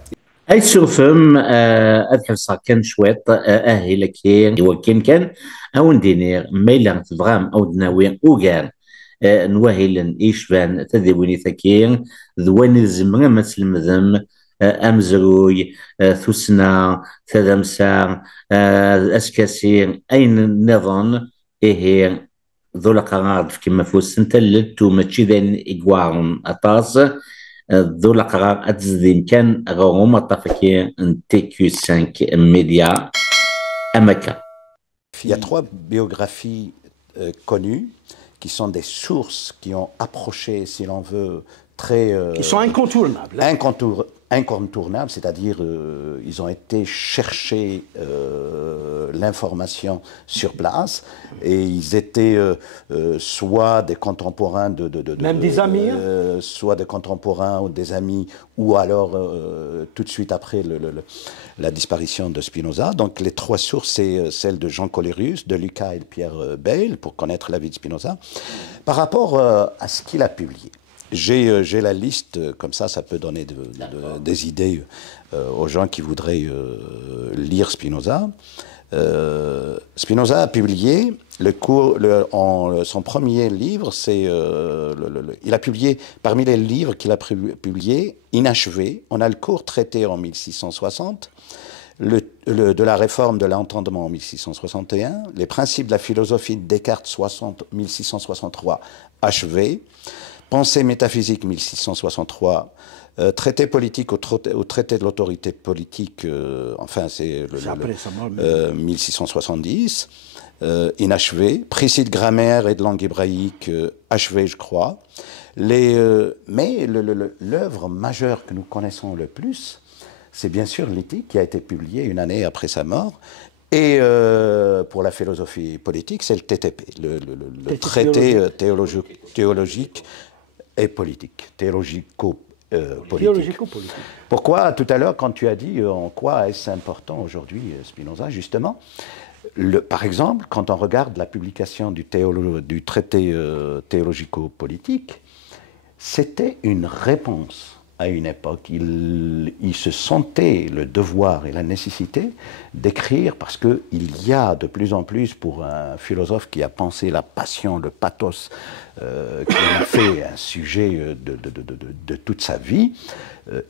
اي سوفم ادحس كان شويط اهي لكين وكين كان او ندينير ميلا تبغام او دناوي اوغان نواهيلن ايشفان تذيبوني ثكين ذواني الزمغا مسلم ذم امزروي ثسنا ثذمسا اسكاسير اين نظن ايه ذو لقرار كما فوس نتلت وماشي ذين اقوارن اطاس ذو لقرار اتزدين كان غوما طافكي تي كيو 5 ميديا اماكا. Il y a trois biographies connues qui sont des sources qui ont approché, si l'on veut, très... Ils sont incontournables. Incontournables, c'est-à-dire ils ont été chercher l'information sur place et ils étaient soit des contemporains même des amis, soit des contemporains ou des amis, ou alors tout de suite après la disparition de Spinoza. Donc les trois sources, c'est celle de Jean Colérus, de Lucas et de Pierre Bayle, pour connaître la vie de Spinoza. Par rapport à ce qu'il a publié, j'ai la liste, comme ça peut donner des idées aux gens qui voudraient lire Spinoza. Spinoza a publié son premier livre, il a publié, parmi les livres qu'il a publiés, inachevé, on a le court traité en 1660, de la réforme de l'entendement en 1661, les principes de la philosophie de Descartes 1663 achevé, Pensée métaphysique 1663, traité politique au traité de l'autorité politique, enfin c'est 1670, inachevé, précis de grammaire et de langue hébraïque, achevé je crois. Mais l'œuvre majeure que nous connaissons le plus, c'est bien sûr l'Éthique qui a été publiée une année après sa mort. Et pour la philosophie politique, c'est le TTP, le traité théologique et politique, théologico-politique. Pourquoi, tout à l'heure, quand tu as dit en quoi est-ce important aujourd'hui Spinoza, justement, par exemple, quand on regarde la publication du traité théologico-politique, c'était une réponse à une époque. Il se sentait le devoir et la nécessité d'écrire, parce qu'il y a de plus en plus, pour un philosophe qui a pensé la passion, le pathos, qui en a fait un sujet de toute sa vie,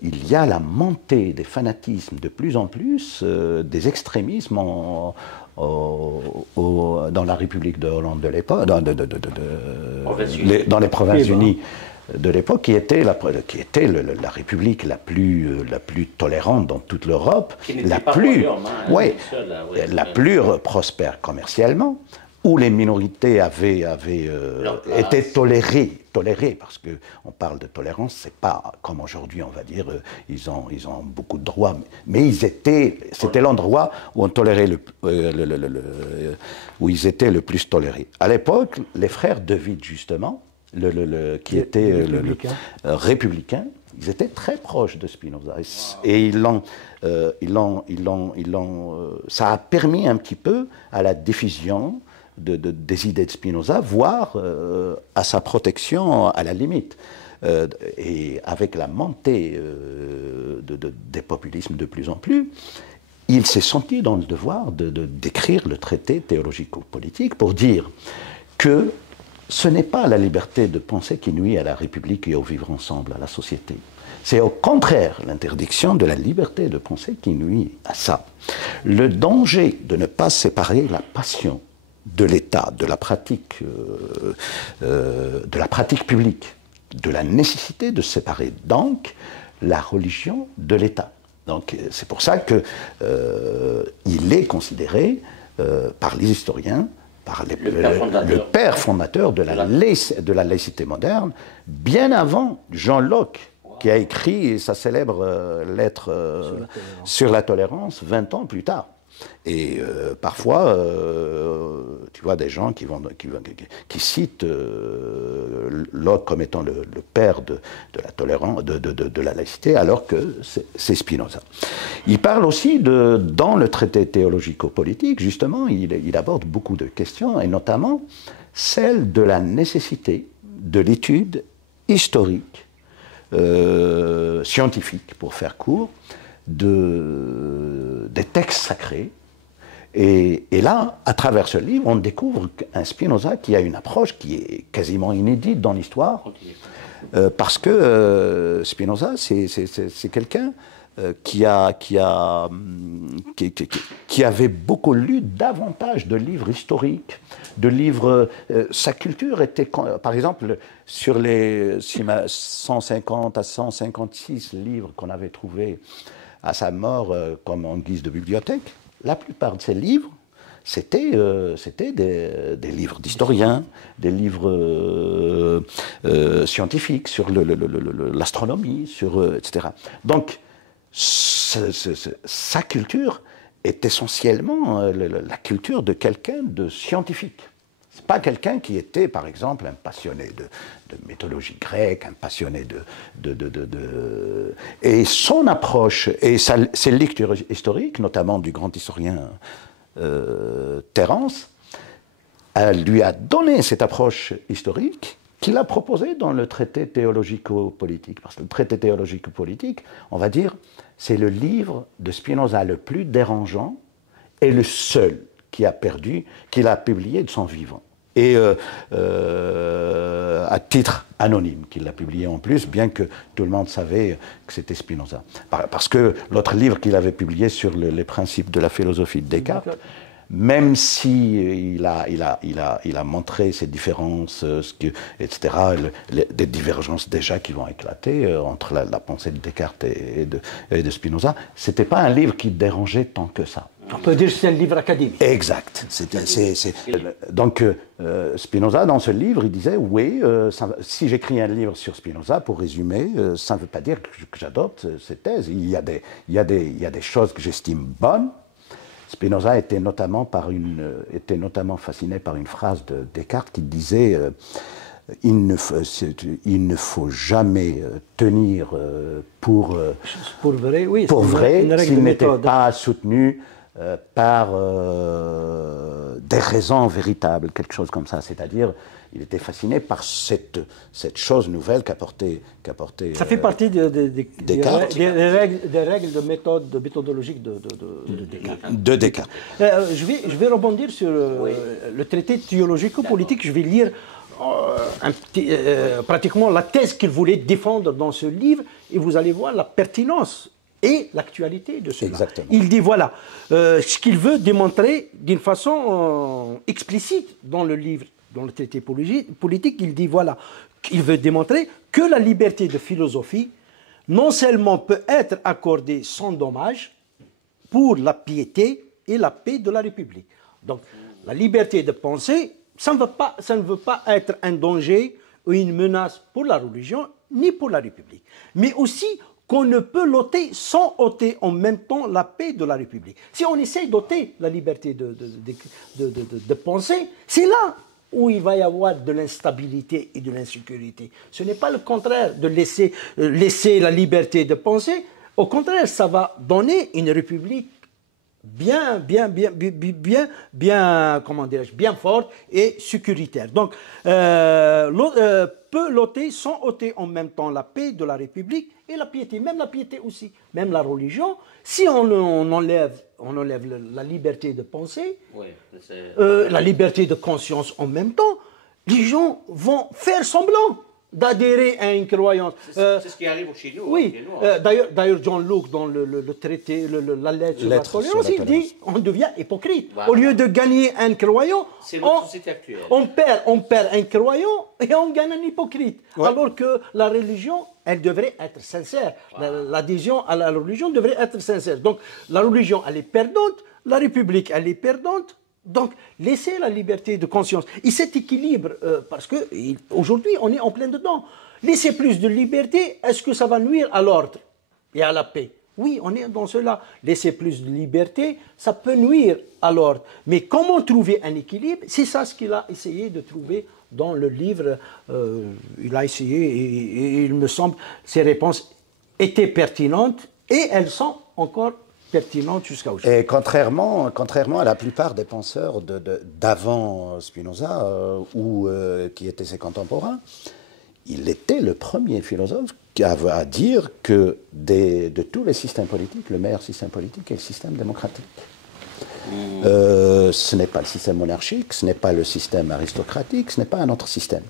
il y a la montée des fanatismes de plus en plus, des extrémismes dans la République de Hollande de l'époque, dans les Provinces-Unies de l'époque, qui était la République la plus tolérante dans toute l'Europe, la plus prospère commercialement, où les minorités avaient été tolérées, parce qu'on parle de tolérance, c'est pas comme aujourd'hui, on va dire, ils ont beaucoup de droits, mais c'était l'endroit où on tolérait où ils étaient le plus tolérés. À l'époque, les frères De Witt, justement, qui était républicain, ils étaient très proches de Spinoza, et ça a permis un petit peu à la diffusion des idées de Spinoza, voire à sa protection à la limite. Et avec la montée des populismes de plus en plus, il s'est senti dans le devoir d'écrire le traité théologico-politique pour dire que ce n'est pas la liberté de penser qui nuit à la République et au vivre ensemble, à la société. C'est au contraire l'interdiction de la liberté de penser qui nuit à ça. Le danger de ne pas séparer la passion de l'État, de la pratique publique, de la nécessité de séparer donc la religion de l'État. Donc c'est pour ça que il est considéré par les historiens, par le père fondateur de la laïcité moderne, bien avant Jean Locke, qui a écrit sa célèbre lettre sur la tolérance 20 ans plus tard. Et parfois, tu vois des gens qui citent Locke comme étant le père de la tolérance, de la laïcité, alors que c'est Spinoza. Il parle aussi dans le traité théologico-politique, justement, il aborde beaucoup de questions, et notamment celle de la nécessité de l'étude historique, scientifique, pour faire court, des textes sacrés. Et là, à travers ce livre, on découvre un Spinoza qui a une approche qui est quasiment inédite dans l'histoire, parce que Spinoza, c'est quelqu'un qui avait beaucoup lu davantage de livres historiques, de livres. Sa culture était, par exemple, sur les 150 à 156 livres qu'on avait trouvés à sa mort comme en guise de bibliothèque, la plupart de ces livres, c'était des livres d'historiens, des livres scientifiques sur l'astronomie, etc. Donc, sa culture est essentiellement la culture de quelqu'un de scientifique. Ce n'est pas quelqu'un qui était, par exemple, un passionné de mythologie grecque, un passionné Et son approche, et ses lectures historiques, notamment du grand historien Terence, lui a donné cette approche historique qu'il a proposée dans le traité théologico-politique. Parce que le traité théologico-politique, on va dire, c'est le livre de Spinoza le plus dérangeant et le seul qu'il a publié de son vivant. Et à titre anonyme, qu'il l'a publié en plus, bien que tout le monde savait que c'était Spinoza. Parce que l'autre livre qu'il avait publié sur les principes de la philosophie de Descartes, même si il a montré ces différences, etc., des divergences déjà qui vont éclater entre la pensée de Descartes et de Spinoza, c'était pas un livre qui dérangeait tant que ça. On peut dire que c'est un livre académique. Exact. Donc, Spinoza, dans ce livre, il disait, oui, si j'écris un livre sur Spinoza, pour résumer, ça ne veut pas dire que j'adopte ces thèses. Il y a des choses que j'estime bonnes. Spinoza était notamment fasciné par une phrase de Descartes qui disait il ne faut jamais tenir pour vrai s'il n'était pas soutenu par des raisons véritables, quelque chose comme ça. C'est-à-dire, il était fasciné par cette chose nouvelle qu'apportait ça fait partie des règles de méthode méthodologique de Descartes. Je vais rebondir sur le traité théologico-politique. Je vais lire pratiquement la thèse qu'il voulait défendre dans ce livre, et vous allez voir la pertinence et l'actualité de cela. Exactement. Il dit voilà, ce qu'il veut démontrer d'une façon explicite dans le livre, dans le traité politique, il dit voilà, il veut démontrer que la liberté de philosophie non seulement peut être accordée sans dommage pour la piété et la paix de la République. Donc, la liberté de penser, ça ne veut pas être un danger ou une menace pour la religion ni pour la République, mais aussi qu'on ne peut l'ôter sans ôter en même temps la paix de la République. Si on essaie d'ôter la liberté de penser, c'est là où il va y avoir de l'instabilité et de l'insécurité. Ce n'est pas le contraire de laisser la liberté de penser. Au contraire, ça va donner une République bien forte et sécuritaire. Donc, peut l'ôter sans ôter en même temps la paix de la République et la piété, même la piété aussi, même la religion. Si on enlève la liberté de penser, la liberté de conscience en même temps, les gens vont faire semblant d'adhérer à une croyance. C'est ce qui arrive chez nous. Oui, d'ailleurs John Locke, dans le traité, la lettre sur la tolérance, il dit on devient hypocrite. Voilà. Au lieu de gagner un croyant, on perd un croyant et on gagne un hypocrite. Ouais. Alors que la religion, elle devrait être sincère. Voilà. L'adhésion à la religion devrait être sincère. Donc la religion, elle est perdante, la République, elle est perdante. Donc, laissez la liberté de conscience. Et cet équilibre, parce qu'aujourd'hui, on est en plein dedans. Laissez plus de liberté, est-ce que ça va nuire à l'ordre et à la paix? Oui, on est dans cela. Laissez plus de liberté, ça peut nuire à l'ordre. Mais comment trouver un équilibre? C'est ça ce qu'il a essayé de trouver dans le livre. Il a essayé, et il me semble, ses réponses étaient pertinentes, et elles sont encore pertinente jusqu'à aujourd'hui. Et contrairement à la plupart des penseurs d'avant Spinoza, ou qui étaient ses contemporains, il était le premier philosophe qui avait à dire que de tous les systèmes politiques, le meilleur système politique est le système démocratique. Ce n'est pas le système monarchique, ce n'est pas le système aristocratique, ce n'est pas un autre système.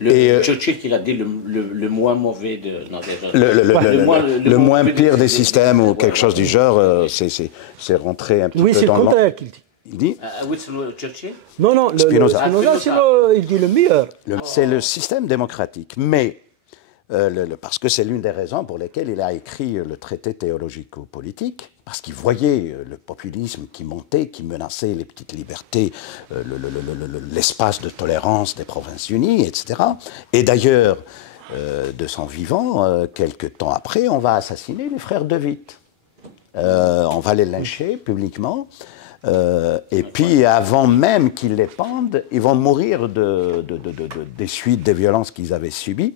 Churchill, il a dit le moins mauvais de... Non, déjà, le moins pire des systèmes ou quelque chose du genre, c'est rentré un petit peu dans le... Oui, c'est le contraire qu'il dit. Il dit Churchill? Non, Spinoza. Il dit le meilleur. C'est le système démocratique, mais parce que c'est l'une des raisons pour lesquelles il a écrit le traité théologico-politique, parce qu'il voyait le populisme qui montait, qui menaçait les petites libertés, l'espace de tolérance des Provinces-Unies, etc. Et d'ailleurs, de son vivant, quelques temps après, on va assassiner les frères De Witt. On va les lyncher publiquement. Et puis, avant même qu'ils les pendent, ils vont mourir des suites des violences qu'ils avaient subies.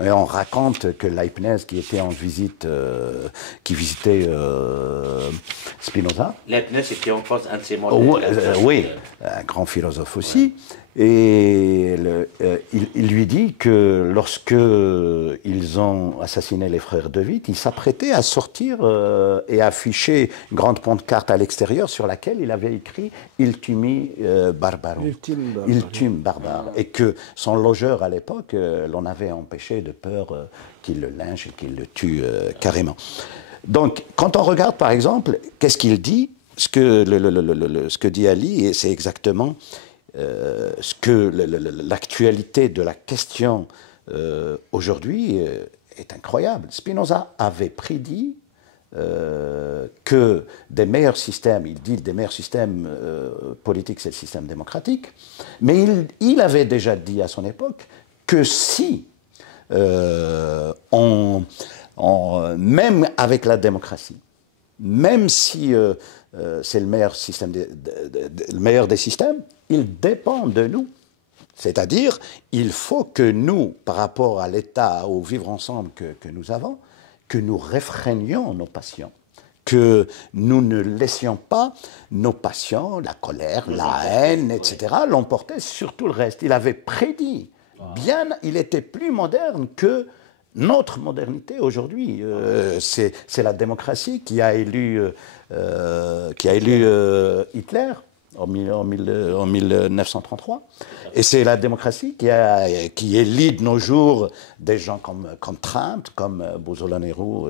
Et on raconte que Leibniz, qui était en visite, qui visitait Spinoza. Leibniz était en face un de ses modèles. Oui, un grand philosophe aussi. Et il lui dit que lorsque ils ont assassiné les frères De Witt, il s'apprêtait à sortir et afficher une grande pancarte à l'extérieur sur laquelle il avait écrit « Ultimi Barbaro ». Ultime barbare. Et que son logeur à l'époque l'en avait empêché de peur qu'il le lynche et qu'il le tue carrément. Donc, quand on regarde par exemple, qu'est-ce qu'il dit? Ce que dit Ali, c'est exactement ce que l'actualité de la question aujourd'hui est incroyable. Spinoza avait prédit que des meilleurs systèmes, il dit des meilleurs systèmes politiques, c'est le système démocratique, mais il avait déjà dit à son époque que si même avec la démocratie, même si c'est le meilleur système, le meilleur des systèmes, il dépend de nous. C'est-à-dire, il faut que nous, par rapport à l'état, au vivre ensemble que nous avons, que nous réfrénions nos passions, que nous ne laissions pas nos passions, la colère, la haine, etc., l'emporter sur tout le reste. Il avait prédit, il était plus moderne que notre modernité aujourd'hui. C'est la démocratie qui a élu Hitler en 1933. Et c'est la démocratie qui élit de nos jours des gens comme Trump, comme Bolsonaro,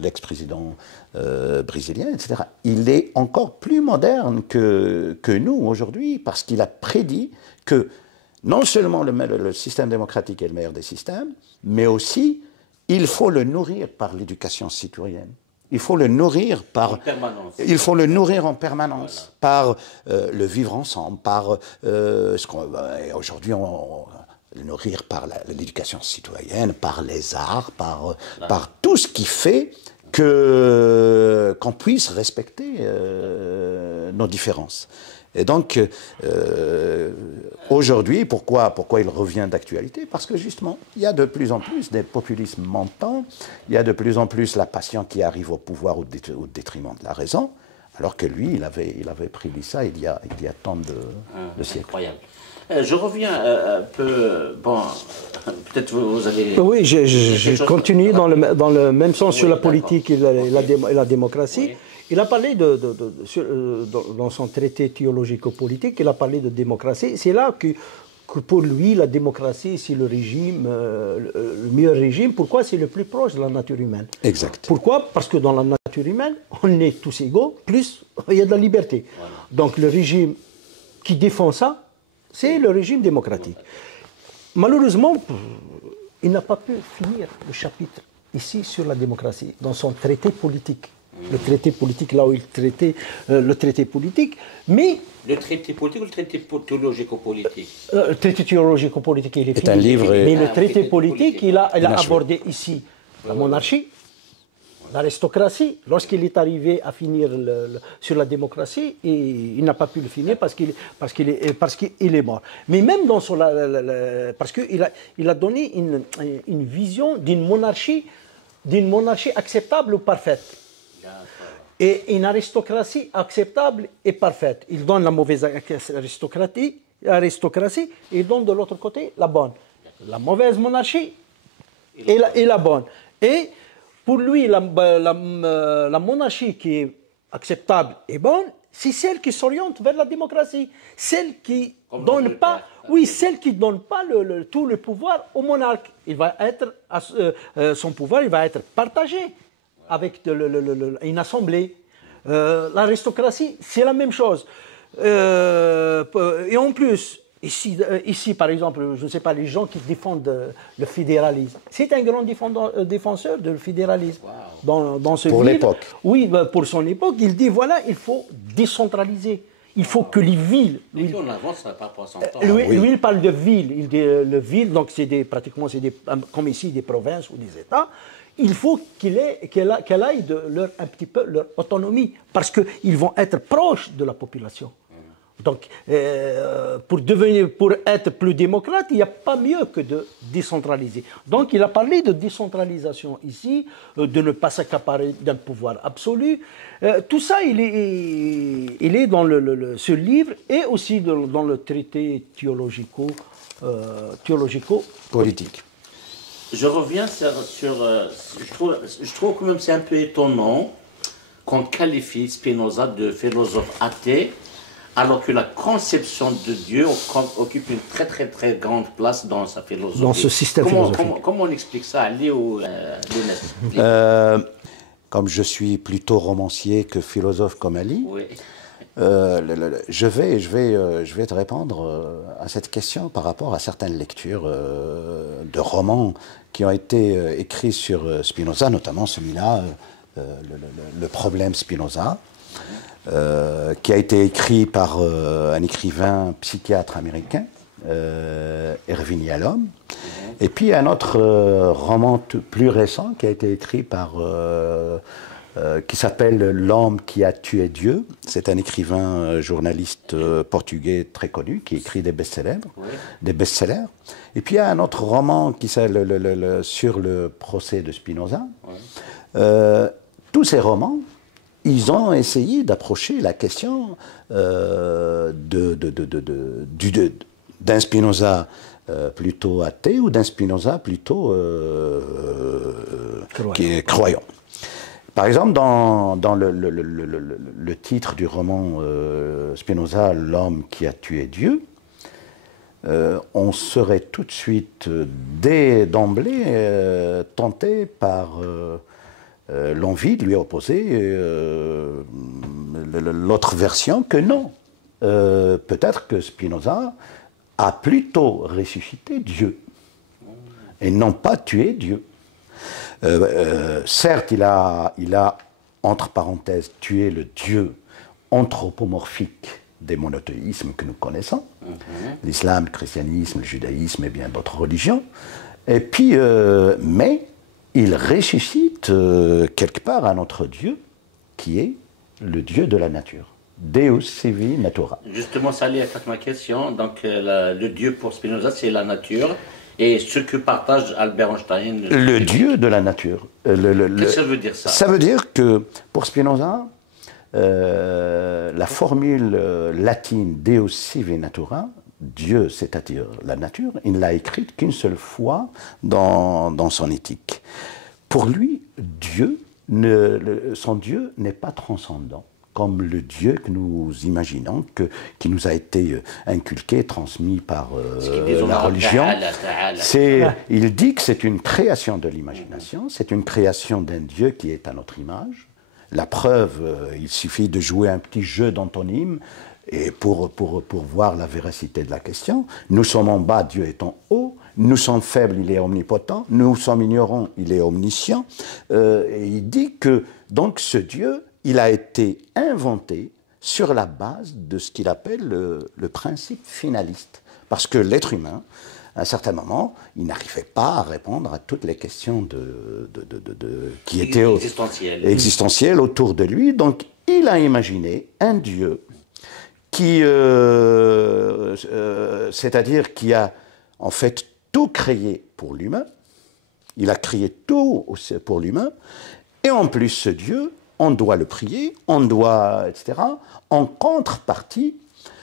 l'ex-président brésilien, etc. Il est encore plus moderne que nous aujourd'hui parce qu'il a prédit que non seulement le système démocratique est le meilleur des systèmes, mais aussi il faut le nourrir par l'éducation citoyenne. Il faut le nourrir en permanence, par le vivre ensemble, par aujourd'hui le nourrir par l'éducation citoyenne, par les arts, par tout ce qui fait qu'on puisse respecter nos différences. Et donc, aujourd'hui, pourquoi il revient d'actualité? Parce que justement, il y a de plus en plus des populismes montants, il y a de plus en plus la passion qui arrive au pouvoir au détriment de la raison, alors que lui, il avait prédit ça il y a tant de siècles. Incroyable. Je reviens un peu... Bon, peut-être vous avez... Oui, je continue dans le même sens sur la politique et la démocratie. Oui. Il a parlé dans son traité théologico-politique, il a parlé de démocratie. C'est là que pour lui, la démocratie, c'est le régime, le meilleur régime. Pourquoi? C'est le plus proche de la nature humaine. Exact. Pourquoi? Parce que dans la nature humaine, on est tous égaux, plus il y a de la liberté. Voilà. Donc le régime qui défend ça, c'est le régime démocratique. Malheureusement, il n'a pas pu finir le chapitre ici sur la démocratie, dans son traité politique. Le traité politique, là où il traitait le traité politique, mais... Le traité politique ou le traité théologico-politique? Le traité théologico-politique, il est fini. Un livre mais le traité politique, il a abordé ici la monarchie, l'aristocratie. Lorsqu'il est arrivé à finir sur la démocratie, il n'a pas pu le finir parce qu'il est mort. Mais même dans son... parce qu'il a donné une vision d'une monarchie acceptable ou parfaite. Et une aristocratie acceptable et parfaite. Il donne la mauvaise aristocratie et il donne de l'autre côté la bonne. la mauvaise monarchie et la bonne. Et pour lui, la monarchie qui est acceptable et bonne, c'est celle qui s'oriente vers la démocratie, celle qui donne pas, celle qui donne pas tout le pouvoir au monarque. Il va être, son pouvoir, il va être partagé avec une assemblée. L'aristocratie, c'est la même chose. Et en plus, ici, par exemple, je ne sais pas, les gens qui défendent le fédéralisme, c'est un grand défenseur du fédéralisme. Dans ce pour livre, l'époque. Oui, pour son époque, il dit, voilà, il faut décentraliser. Il faut que les villes... Mais on avance par rapport à son temps. Lui, il parle de villes. Il dit le ville, donc pratiquement, comme ici, des provinces ou des États. Il faut qu'elle aille un petit peu leur autonomie, parce qu'ils vont être proches de la population. Donc, pour être plus démocrate, il n'y a pas mieux que de décentraliser. Donc, il a parlé de décentralisation ici, de ne pas s'accaparer d'un pouvoir absolu. Tout ça, il est dans ce livre et aussi dans le traité théologico-politique. Je reviens je trouve quand même c'est un peu étonnant qu'on qualifie Spinoza de philosophe athée, alors que la conception de Dieu occupe une très très très grande place dans sa philosophie. Dans ce système philosophique. Comment on explique ça à Léo Lennès? Comme je suis plutôt romancier que philosophe comme Ali, oui. Je vais te répondre à cette question par rapport à certaines lectures de romans qui ont été écrits sur Spinoza, notamment celui-là, le problème Spinoza, qui a été écrit par un écrivain psychiatre américain, Irving Yalom, et puis un autre roman plus récent qui a été écrit par qui s'appelle L'homme qui a tué Dieu. C'est un écrivain journaliste portugais très connu qui écrit des best-sellers. Et puis il y a un autre roman qui sur le procès de Spinoza. Tous ces romans, ils ont essayé d'approcher la question d'un Spinoza plutôt athée ou d'un Spinoza plutôt qui est croyant. Par exemple, dans le titre du roman Spinoza, L'homme qui a tué Dieu, on serait tout de suite, d'emblée, tenté par l'envie de lui opposer l'autre version que non. Peut-être que Spinoza a plutôt ressuscité Dieu et non pas tué Dieu. Certes, il a, entre parenthèses, tué le Dieu anthropomorphique des monothéismes que nous connaissons, l'islam, le christianisme, le judaïsme et bien d'autres religions. Et puis, mais il ressuscite quelque part un autre Dieu qui est le Dieu de la nature. Deus sivi natura. Justement, ça allait avec ma question. Donc, le Dieu pour Spinoza, c'est la nature. Et ce que partage Albert Einstein... Le Dieu de la nature. Qu'est-ce que ça veut dire, ça? Ça veut dire que, pour Spinoza, la formule latine Deus sive natura, Dieu, c'est-à-dire la nature, il ne l'a écrite qu'une seule fois dans son éthique. Pour lui, Dieu, son Dieu n'est pas transcendant, comme le Dieu que nous imaginons, qui nous a été inculqué, transmis par la religion. Il dit que c'est une création de l'imagination, c'est une création d'un Dieu qui est à notre image. La preuve, il suffit de jouer un petit jeu d'antonyme et pour voir la véracité de la question. Nous sommes en bas, Dieu est en haut. Nous sommes faibles, il est omnipotent. Nous sommes ignorants, il est omniscient. Et il dit que donc ce Dieu, il a été inventé sur la base de ce qu'il appelle le principe finaliste. Parce que l'être humain, à un certain moment, il n'arrivait pas à répondre à toutes les questions qui étaient existentielles autour de lui. Donc, il a imaginé un Dieu qui, c'est-à-dire qui a en fait tout créé pour l'humain. Il a créé tout pour l'humain. Et en plus, ce Dieu, on doit le prier, on doit, etc. En contrepartie,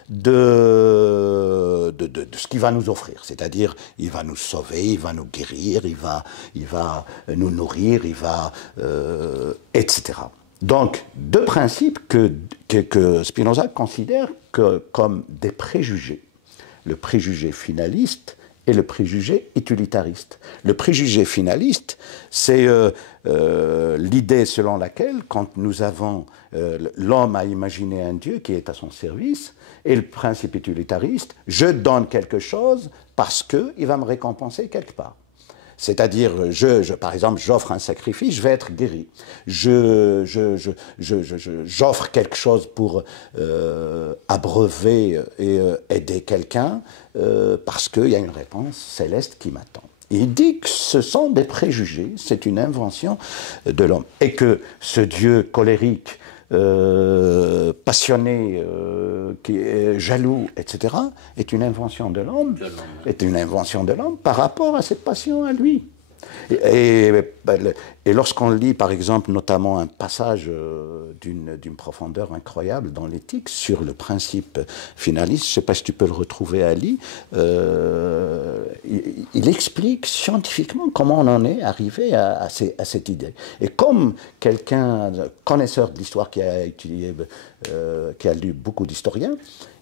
de ce qu'il va nous offrir. C'est-à-dire, il va nous sauver, il va nous guérir, il va nous nourrir, etc. Donc, deux principes que Spinoza considère comme des préjugés. Le préjugé finaliste et le préjugé utilitariste. Le préjugé finaliste, c'est l'idée selon laquelle, quand nous avons l'homme a imaginé un Dieu qui est à son service, et le principe utilitariste, je donne quelque chose parce qu'il va me récompenser quelque part. C'est-à-dire, par exemple, j'offre un sacrifice, je vais être guéri. J'offre quelque chose pour abreuver et aider quelqu'un parce qu'il y a une réponse céleste qui m'attend. Il dit que ce sont des préjugés, c'est une invention de l'homme. Et que ce Dieu colérique, passionné, qui est jaloux, etc., est une invention de l'homme, par rapport à cette passion à lui. Et lorsqu'on lit, par exemple, notamment un passage d'une profondeur incroyable dans l'éthique sur le principe finaliste, je ne sais pas si tu peux le retrouver, Ali, il explique scientifiquement comment on en est arrivé à cette idée. Et comme quelqu'un, connaisseur de l'histoire qui a lu beaucoup d'historiens,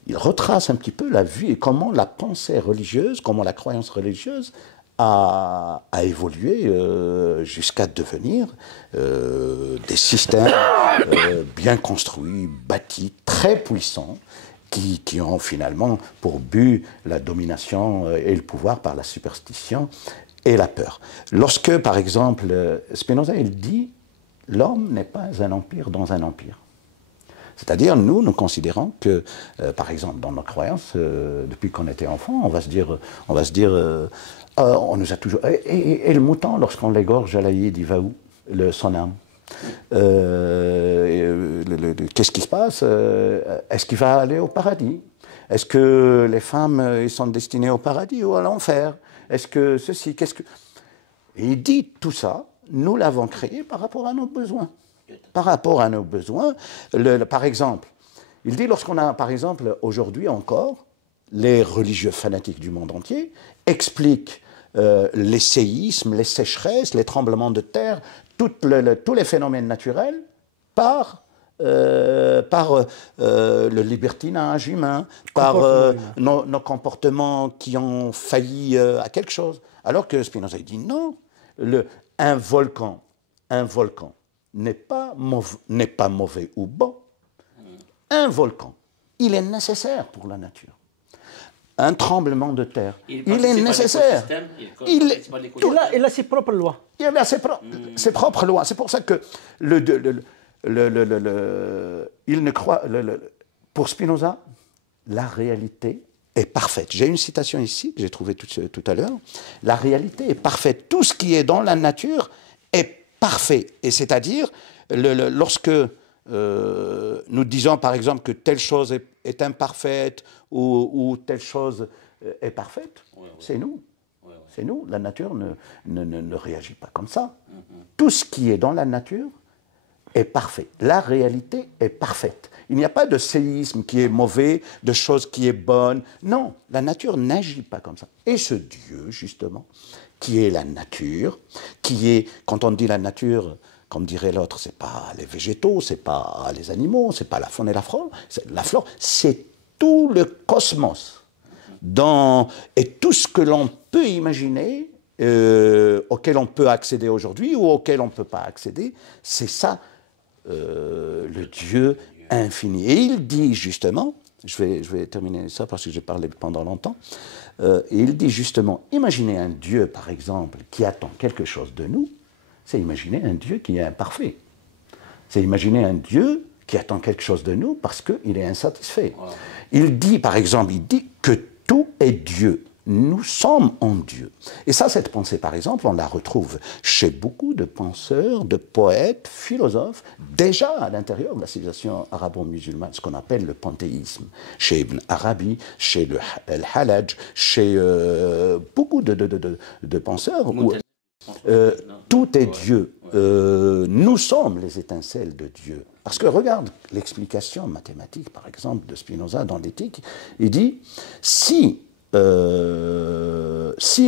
il retrace un petit peu la vie et comment la pensée religieuse, comment la croyance religieuse a évolué jusqu'à devenir des systèmes bien construits, bâtis, très puissants, qui ont finalement pour but la domination et le pouvoir par la superstition et la peur. Lorsque, par exemple, Spinoza, il dit « l'homme n'est pas un empire dans un empire ». C'est-à-dire, nous considérons que, par exemple, dans nos croyances, depuis qu'on était enfant, on va se dire on nous a toujours... Et le mouton, lorsqu'on l'égorge à l'Aïd, il va où son âme qu'est-ce qui se passe Est-ce qu'il va aller au paradis? Est-ce que les femmes ils sont destinées au paradis ou à l'enfer? Est-ce que ceci, qu'est-ce que... Et il dit tout ça, nous l'avons créé par rapport à nos besoins. Par rapport à nos besoins, par exemple, il dit lorsqu'on a, par exemple, aujourd'hui encore, les religieux fanatiques du monde entier expliquent les séismes, les sécheresses, les tremblements de terre, tous les phénomènes naturels par le libertinage humain, par nos comportements qui ont failli à quelque chose. Alors que Spinoza dit non, un volcan n'est pas mauvais ou bon. Un volcan, il est nécessaire pour la nature. Un tremblement de terre, il est nécessaire. Il a ses propres lois. Il a ses propres lois. C'est pour ça que il ne croit... pour Spinoza, la réalité est parfaite. J'ai une citation ici que j'ai trouvée tout à l'heure. La réalité est parfaite. Tout ce qui est dans la nature est parfait. Et c'est-à-dire, lorsque nous disons par exemple que telle chose est imparfaite ou telle chose est parfaite, c'est nous. C'est nous. La nature ne réagit pas comme ça. Tout ce qui est dans la nature est parfait. La réalité est parfaite. Il n'y a pas de séisme qui est mauvais, de choses qui est bonne. Non, la nature n'agit pas comme ça. Et ce Dieu, justement, qui est la nature, qui est, quand on dit la nature, comme dirait l'autre, c'est pas les végétaux, c'est pas les animaux, c'est pas la faune et la flore, c'est tout le cosmos. Et tout ce que l'on peut imaginer, auquel on peut accéder aujourd'hui ou auquel on ne peut pas accéder, c'est ça, le Dieu infini. Et il dit justement, je vais terminer ça parce que j'ai parlé pendant longtemps, il dit justement, imaginez un Dieu par exemple qui attend quelque chose de nous, c'est imaginer un Dieu qui est imparfait. C'est imaginer un Dieu qui attend quelque chose de nous parce qu'il est insatisfait. Wow. Il dit par exemple, il dit que tout est Dieu. Nous sommes en Dieu. Et ça, cette pensée, par exemple, on la retrouve chez beaucoup de penseurs, de poètes, philosophes, déjà à l'intérieur de la civilisation arabo-musulmane, ce qu'on appelle le panthéisme. Chez Ibn Arabi, chez le Hallaj, chez beaucoup de penseurs. Tout est Dieu. Nous sommes les étincelles de Dieu. Parce que regarde l'explication mathématique, par exemple, de Spinoza dans l'Éthique. Il dit, si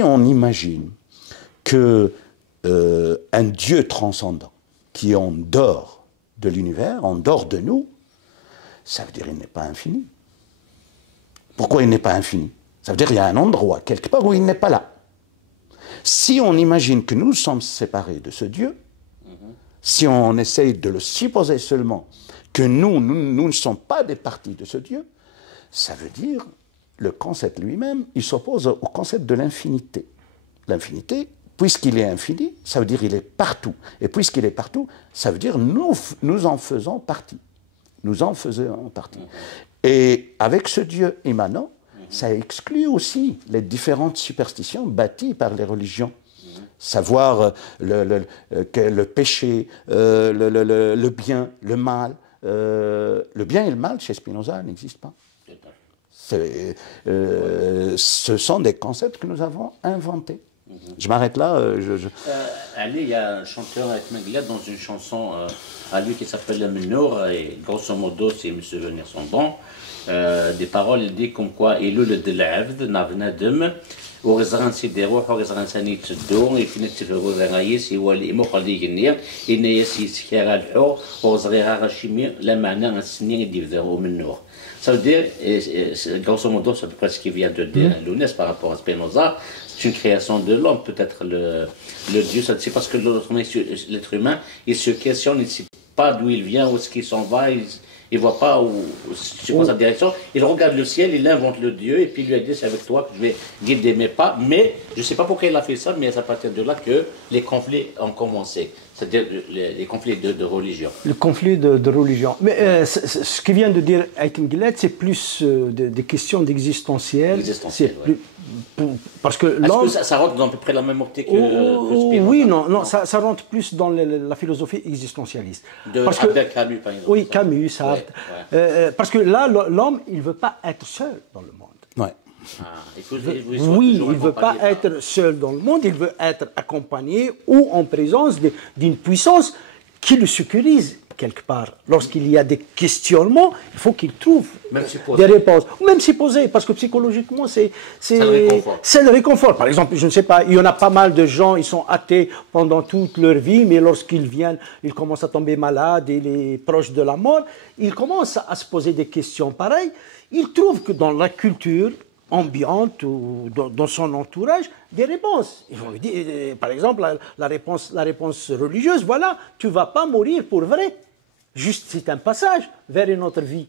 on imagine que un Dieu transcendant, qui est en dehors de l'univers, en dehors de nous, ça veut dire qu'il n'est pas infini. Pourquoi il n'est pas infini? Ça veut dire qu'il y a un endroit, quelque part, où il n'est pas là. Si on imagine que nous sommes séparés de ce Dieu, si on essaye de le supposer seulement que nous ne sommes pas des parties de ce Dieu, ça veut dire, le concept lui-même, il s'oppose au concept de l'infinité. L'infinité, puisqu'il est infini, ça veut dire qu'il est partout. Et puisqu'il est partout, ça veut dire nous en faisons partie. Nous en faisons partie. Et avec ce Dieu immanent, ça exclut aussi les différentes superstitions bâties par les religions. Savoir le péché, le bien, le mal. Le bien et le mal, chez Spinoza, n'existent pas. Ce sont des concepts que nous avons inventés. Je m'arrête là. Ali, il y a un chanteur avec Menglet dans une chanson à lui qui s'appelle Le Menour, et grosso modo, si mes souvenirs sont bons, des paroles, il dit comme quoi il est le l'abd نافنادم وغزران سيدي روح وغزران ثاني تدو يفين تفرو غايس يوالي مخلي جنير إن يسي سكير الحور وغزريها غاشيمي لا معنى السنين يديفذرو من نور. Ça veut dire, grosso modo, c'est à peu près ce qu'il vient de dire Lounès par rapport à Spinoza, c'est une création de l'homme, peut-être le Dieu, c'est parce que l'être humain, il se questionne, il ne sait pas d'où il vient, où est-ce qu'il s'en va, il ne voit pas sur quoi sa direction, il regarde le ciel, il invente le Dieu, et puis il lui a dit, c'est avec toi que je vais guider mes pas, mais je ne sais pas pourquoi il a fait ça, mais c'est à partir de là que les conflits ont commencé. C'est-à-dire les conflits de religion. Le conflit de religion. Mais ce que vient de dire Aytem Guillet, c'est plus des questions d'existentiel. Parce que l'homme... Est-ce que ça rentre dans à peu près la même optique que Spinoza? Oui, non, ça rentre plus dans la philosophie existentialiste. Parce que Camus, par exemple. Oui, Camus, Sartre. Parce que là, l'homme, il ne veut pas être seul dans le monde. Ouais. Oui, il ne veut pas être seul dans le monde, il veut être accompagné ou en présence d'une puissance qui le sécurise quelque part. Lorsqu'il y a des questionnements, il faut qu'il trouve des réponses. Même s'y poser, parce que psychologiquement, c'est le réconfort. Par exemple, je ne sais pas, il y en a pas mal de gens, ils sont athées pendant toute leur vie, mais lorsqu'ils viennent, ils commencent à tomber malades, et les proches de la mort, ils commencent à se poser des questions pareilles. Ils trouvent que dans la culture ambiante ou dans son entourage, des réponses. Ils vont lui dire, par exemple, la réponse religieuse, voilà, tu ne vas pas mourir pour vrai. Juste, c'est un passage vers une autre vie.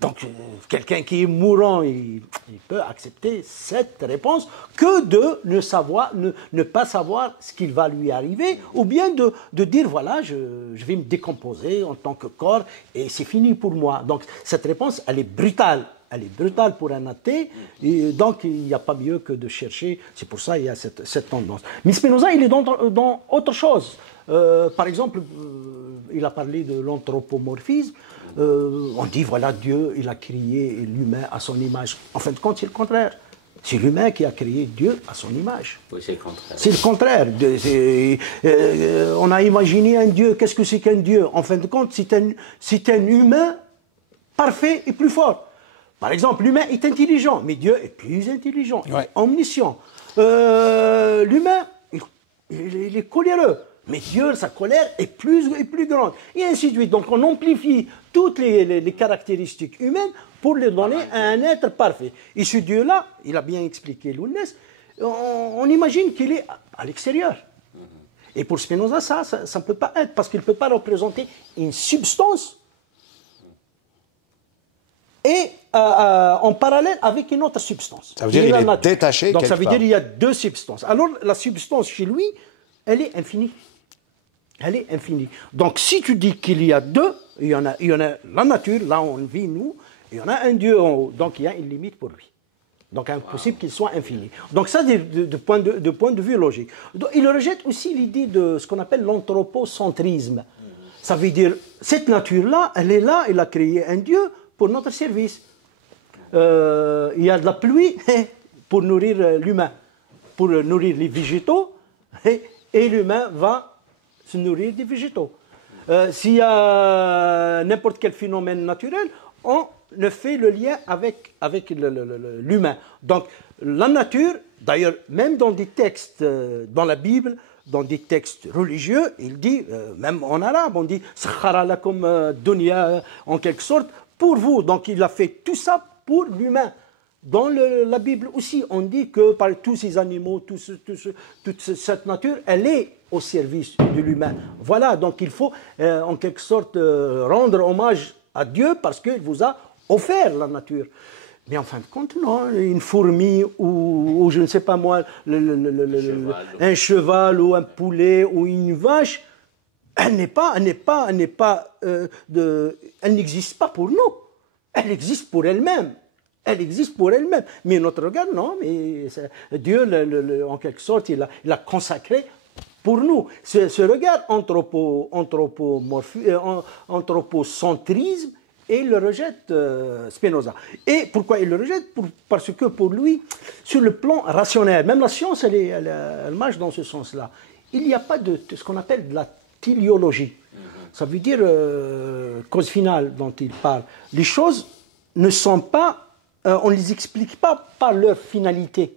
Donc, quelqu'un qui est mourant, il peut accepter cette réponse que de ne pas savoir ce qu'il va lui arriver, ou bien de dire, voilà, je vais me décomposer en tant que corps, et c'est fini pour moi. Donc, cette réponse, elle est brutale. Elle est brutale pour un athée, et donc il n'y a pas mieux que de chercher. C'est pour ça qu'il y a cette tendance. Mais Spinoza, il est dans autre chose. Par exemple, il a parlé de l'anthropomorphisme. On dit, voilà, Dieu, il a créé l'humain à son image. En fin de compte, c'est le contraire. C'est l'humain qui a créé Dieu à son image. Oui, c'est le contraire. C'est le contraire. On a imaginé un Dieu. Qu'est-ce que c'est qu'un Dieu? En fin de compte, c'est un humain parfait et plus fort. Par exemple, l'humain est intelligent, mais Dieu est plus intelligent, omniscient. L'humain, il est coléreux, mais Dieu, sa colère est plus grande. Et ainsi de suite. Donc on amplifie toutes les caractéristiques humaines pour les donner à un être parfait. Et ce Dieu-là, il a bien expliqué Lounès, on imagine qu'il est à l'extérieur. Et pour Spinoza, ça ne peut pas être, parce qu'il ne peut pas représenter une substance et en parallèle avec une autre substance. Ça veut dire qu'il est détaché. Donc ça veut dire qu'il y a deux substances. Alors la substance chez lui, elle est infinie. Elle est infinie. Donc si tu dis qu'il y a deux, il y en a la nature, là on vit nous, et il y en a un Dieu en haut. Donc il y a une limite pour lui. Donc impossible qu'il soit infini. Donc ça, de point de vue logique. Donc, il rejette aussi l'idée de ce qu'on appelle l'anthropocentrisme. Ça veut dire, cette nature-là, elle a créé un Dieu pour notre service. Il y a de la pluie pour nourrir l'humain, pour nourrir les végétaux, et l'humain va se nourrir des végétaux. S'il y a n'importe quel phénomène naturel, on ne fait le lien avec l'humain. Donc la nature, d'ailleurs même dans des textes, dans la Bible, dans des textes religieux, il dit, même en arabe, on dit « Sakhara lakum dunya » en quelque sorte, pour vous. Donc il a fait tout ça pour l'humain. Dans la Bible aussi, on dit que par tous ces animaux, toute cette nature, elle est au service de l'humain. Voilà, donc il faut en quelque sorte rendre hommage à Dieu parce qu'il vous a offert la nature. Mais en fin de compte, non, une fourmi ou je ne sais pas moi, un cheval ou un poulet ou une vache, elle n'existe pas pour nous. Elle existe pour elle-même. Elle existe pour elle-même. Mais notre regard, non, mais Dieu, en quelque sorte, il a consacré pour nous. Ce regard anthropocentrisme, et il le rejette Spinoza. Et pourquoi il le rejette? Parce que pour lui, sur le plan rationnel, même la science, elle marche dans ce sens-là. Il n'y a pas de ce qu'on appelle de la téléologie. Ça veut dire cause finale dont il parle. Les choses ne sont pas, on ne les explique pas par leur finalité.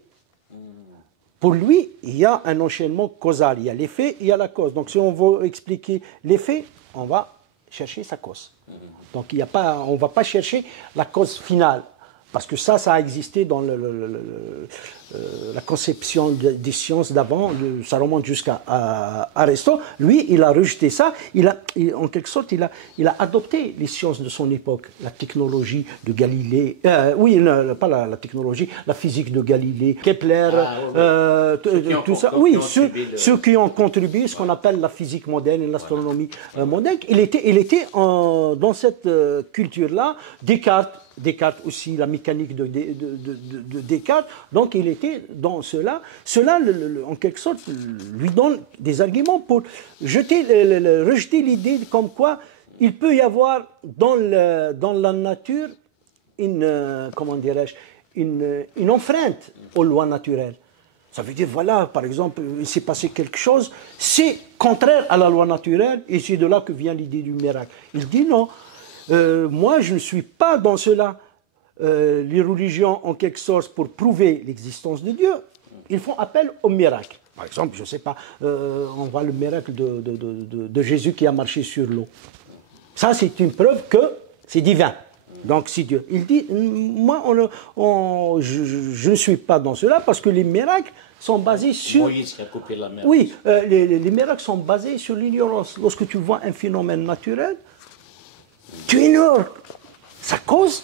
Pour lui, il y a un enchaînement causal. Il y a l'effet, il y a la cause. Donc si on veut expliquer l'effet, on va chercher sa cause. Donc il y a pas, on ne va pas chercher la cause finale. Parce que ça a existé dans la conception des sciences d'avant, ça remonte jusqu'à Aristote. Lui, il a rejeté ça, en quelque sorte, il a adopté les sciences de son époque, la technologie de Galilée, pas la technologie, la physique de Galilée, Kepler, tout ça. Oui, ceux qui ont contribué, ce qu'on appelle la physique moderne et l'astronomie moderne. Il était dans cette culture-là, Descartes aussi, la mécanique de Descartes. Donc il était dans cela. Cela, en quelque sorte, lui donne des arguments pour rejeter l'idée comme quoi il peut y avoir dans la nature une enfreinte aux lois naturelles. Ça veut dire, voilà, par exemple, il s'est passé quelque chose, c'est contraire à la loi naturelle, et c'est de là que vient l'idée du miracle. Il dit non. Moi, je ne suis pas dans cela. Les religions, en quelque sorte, pour prouver l'existence de Dieu, ils font appel au miracle. Par exemple, je ne sais pas, on voit le miracle de Jésus qui a marché sur l'eau. Ça, c'est une preuve que c'est divin. Donc, c'est Dieu. Il dit, moi, je ne suis pas dans cela parce que les miracles sont basés sur... Moïse qui a coupé la mer. Oui, les miracles sont basés sur l'ignorance. Lorsque tu vois un phénomène naturel, tu ignores sa cause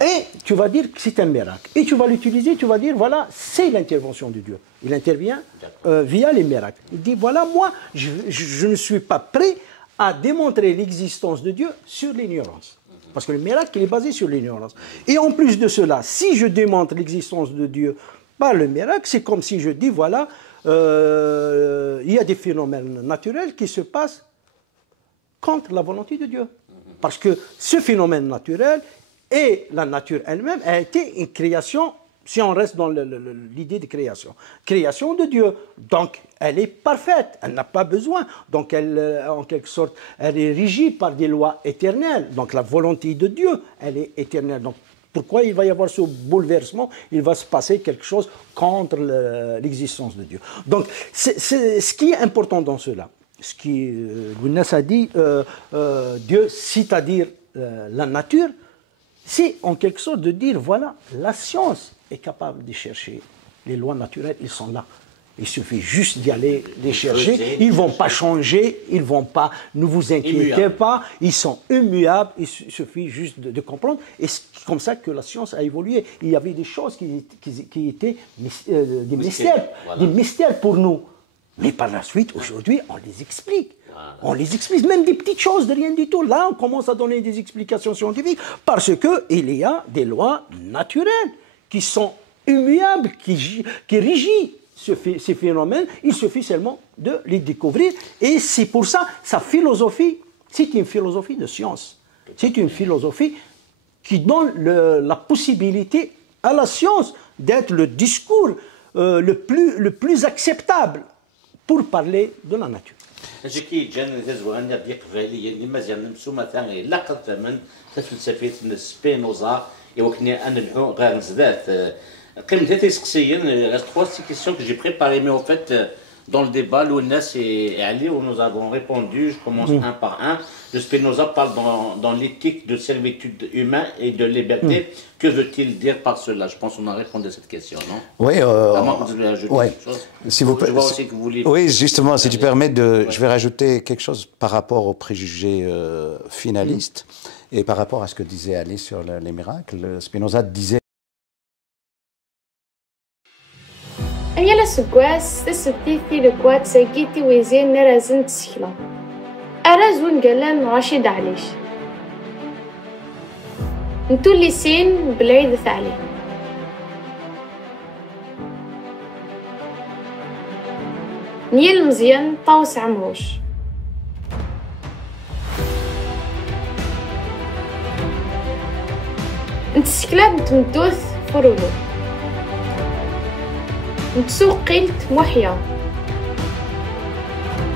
et tu vas dire que c'est un miracle. Et tu vas l'utiliser, tu vas dire, voilà, c'est l'intervention de Dieu. Il intervient via les miracles. Il dit, voilà, moi, je ne suis pas prêt à démontrer l'existence de Dieu sur l'ignorance. Parce que le miracle, il est basé sur l'ignorance. Et en plus de cela, si je démontre l'existence de Dieu par le miracle, c'est comme si je dis, voilà, il y a des phénomènes naturels qui se passent contre la volonté de Dieu. Parce que ce phénomène naturel et la nature elle-même a été une création, si on reste dans l'idée de création de Dieu. Donc, elle est parfaite, elle n'a pas besoin. Donc, elle, en quelque sorte, elle est régie par des lois éternelles. Donc, la volonté de Dieu, elle est éternelle. Donc, pourquoi il va y avoir ce bouleversement? Il va se passer quelque chose contre l'existence de Dieu. Donc, ce qui est important dans cela, ce qui, Lounas a dit, Dieu, c'est-à-dire la nature, c'est en quelque sorte de dire, voilà, la science est capable de chercher les lois naturelles, ils sont là. Il suffit juste d'y aller les chercher, ils ne vont pas changer, ils ne vont pas, ne vous inquiétez pas, ils sont immuables, il suffit juste de comprendre. Et c'est comme ça que la science a évolué. Il y avait des choses qui étaient des mystères pour nous. Mais par la suite, aujourd'hui, on les explique. Voilà. On les explique, même des petites choses de rien du tout. Là, on commence à donner des explications scientifiques parce qu'il y a des lois naturelles qui sont immuables, qui régissent ces phénomènes. Il suffit seulement de les découvrir. Et c'est pour ça, sa philosophie, c'est une philosophie de science. C'est une philosophie qui donne la possibilité à la science d'être le discours le plus acceptable pour parler de la nature. كي جانا تزوغنا بيق فاليا اللي مازال نمسو مثلا لا قد ثمن تفلسفيه سبينوزا يوكني ان الحو غير زدات قيمة هذه سقسيا trois questions que j'ai préparées mais en fait dans le débat l'ONS et Ali où nous avons répondu je commence un par un le Spinoza parle dans l'éthique de servitude humaine et de liberté que veut-il dire par cela je pense qu'on a répondu à cette question non oui ouais. Si vous je vois aussi que vous voulez oui justement si tu permets je vais rajouter quelque chose par rapport aux préjugés finalistes et par rapport à ce que disait Ali sur les miracles Spinoza disait أيلا سكواس تسبتيثي لكوات ساكيتي ويزين نرازن تسكلا أراز ونقلان رشيد عليش نتو اللي سين بالعيد ثعلي نيل مزيان طاوس عمروش نتسكلات نتمدوث فرولو نتسوق قيلت محيا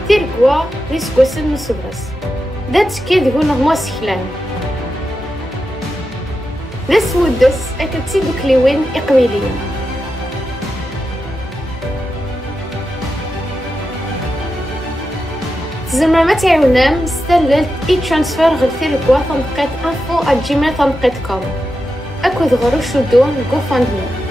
تيركوا ريسكوسن نصبرس دات كيد هنا هما سكلان داس مدس اكتسيدو كليوين اقويليين تزمر ما تعاونام استللت اي ترانسفير غير تيركوا تنقيت info@gmail.com اكو ضغرو شدون جو فاندمي